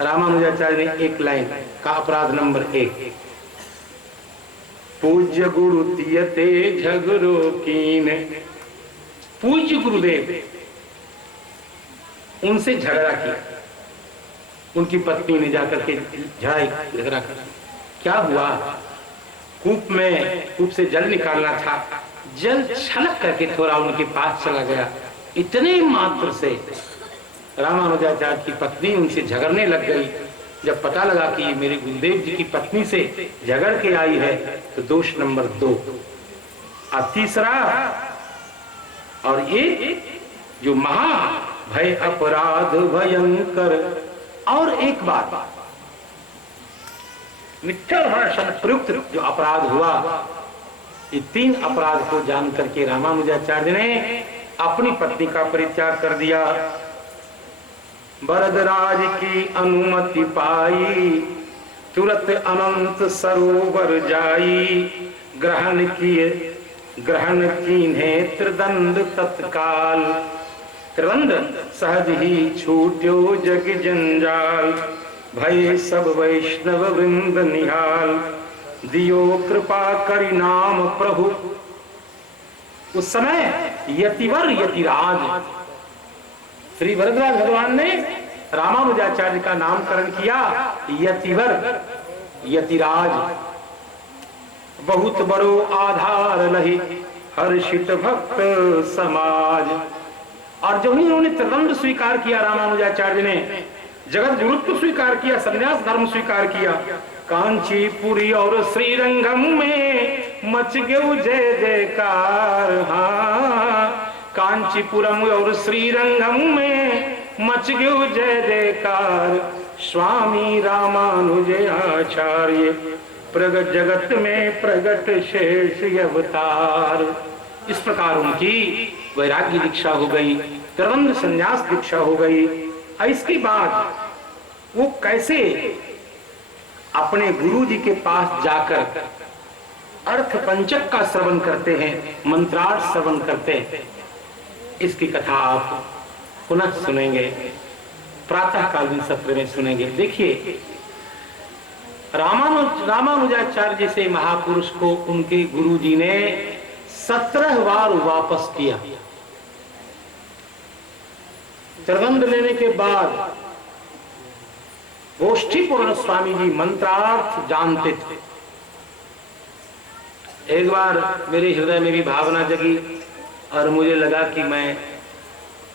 रामानुजाचार्य ने एक लाइन का अपराध नंबर 1, पूज्य गुरु तियते झगड़ो कीन। पूज्य गुरुदेव उनसे झगड़ा किया, उनकी पत्नी ने जाकर के झगड़ा कर। क्या हुआ, कूप से जल निकालना था, जल छलक करके थोड़ा उनके पास चला गया। इतने मात्र से रामानुजाचार्य की पत्नी उनसे झगड़ने लग गई। जब पता लगा कि ये मेरे गुरुदेव जी की पत्नी से झगड़ के आई है तो दोष नंबर 2। और तीसरा, और ये जो महा भय अपराध भयंकर। और एक बात, मिथ्या भाषण प्रयुक्त जो अपराध हुआ, ये 3 अपराध को जान करके रामानुजाचार्य ने अपनी पत्नी का परित्याग कर दिया। वरदराज की अनुमति पाई, तुरंत अनंत सरोवर जाई, ग्रहण कीन्हे त्रिदंड तत्काल, त्रिदंड सहज ही छूट्यो जग जंजाल, भय सब वैष्णव वृंद निहाल, दियो कृपा करि नाम प्रभु। उस समय यतिवर यतिराज श्री वरदराज भगवान ने रामानुजाचार्य का नामकरण किया यतिवर यतिराज। बहुत बड़ो आधार लही हर्षित भक्त समाज। और जो ही उन्होंने त्रिदंड स्वीकार किया, रामानुजाचार्य ने जगत गुरुत्व स्वीकार किया, संन्यास धर्म स्वीकार किया, कांचीपुरी और श्रीरंगम में मच गयो जय जयकार। हाँ कांचीपुरम और श्रीरंगम में मच गयो जय जयकार। स्वामी रामानुज आचार्य प्रगट जगत में प्रगट शेष अवतार। इस प्रकार उनकी वैराग्य दीक्षा हो गई, त्रिवंद्र संन्यास दीक्षा हो गई। इसके बाद वो कैसे अपने गुरु जी के पास जाकर अर्थ पंचक का श्रवण करते हैं, मंत्रार्थ श्रवण करते हैं, इसकी कथा आप पुनः सुनेंगे, प्रातःकालीन सत्र में सुनेंगे। देखिए, रामानुजाचार्य जैसे महापुरुष को उनके गुरु जी ने 17 बार वापस किया। त्रिवंद्र लेने के बाद गोष्ठीपूर्ण स्वामी जी मंत्रार्थ जानते थे। एक बार मेरे हृदय में भी भावना जगी और मुझे लगा कि मैं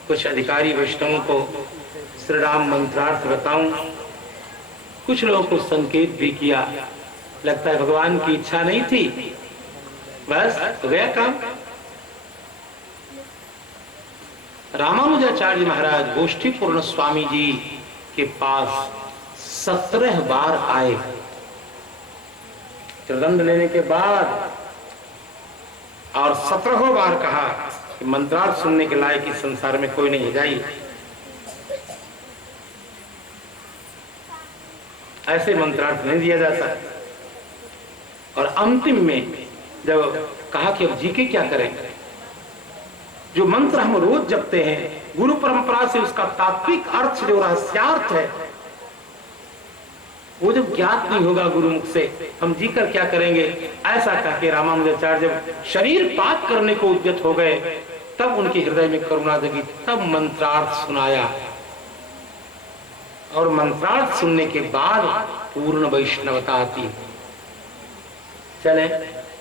कुछ अधिकारी वैष्णवों को श्री राम मंत्रार्थ बताऊं। कुछ लोगों को संकेत भी किया, लगता है भगवान की इच्छा नहीं थी, बस हो गया काम। रामानुजाचार्य महाराज गोष्ठीपूर्ण स्वामी जी के पास 17 बार आए। त्रिदंड लेने के बाद और 17 बार कहा कि मंत्रार्थ सुनने के लायक इस संसार में कोई नहीं है, जाइए। ऐसे मंत्रार्थ नहीं दिया जाता। और अंतिम में जब कहा कि अब जी के क्या करें, जो मंत्र हम रोज जपते हैं, गुरु परंपरा से उसका तात्विक अर्थ जो रहस्यार्थ है, वो जब ज्ञात नहीं होगा गुरुमुख से, हम जी कर क्या करेंगे। ऐसा कह के रामानुजाचार्य जब शरीर पाक करने को उद्यत हो गए, तब उनके हृदय में करुणा जगी, तब मंत्रार्थ सुनाया। और मंत्रार्थ सुनने के बाद पूर्ण वैष्णवता आती। चले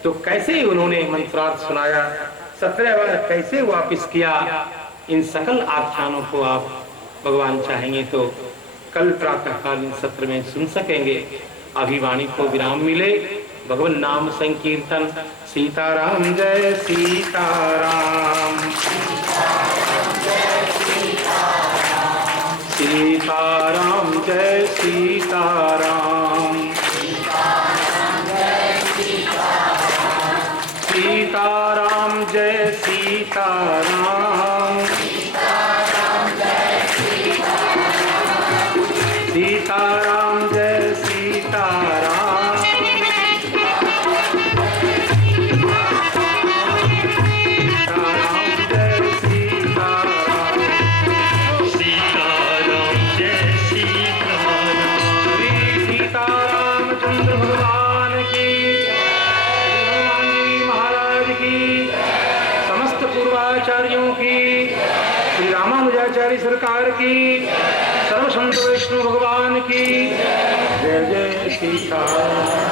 तो कैसे उन्होंने मंत्रार्थ सुनाया, 17 बार कैसे वापिस किया, इन सकल आख्यानों को आप भगवान चाहेंगे तो कल प्रातःकालीन सत्र में सुन सकेंगे। अभी वाणी को विराम मिले। भगवान नाम संकीर्तन। सीताराम जय सीताराम, सीताराम जय सीताराम, सीताराम जय सीताराम, सीताराम जय सीताराम, आचार्यों की, श्री रामानुजाचार्य सरकार की, सर्व संत वैष्णव भगवान की जय जय सीताराम।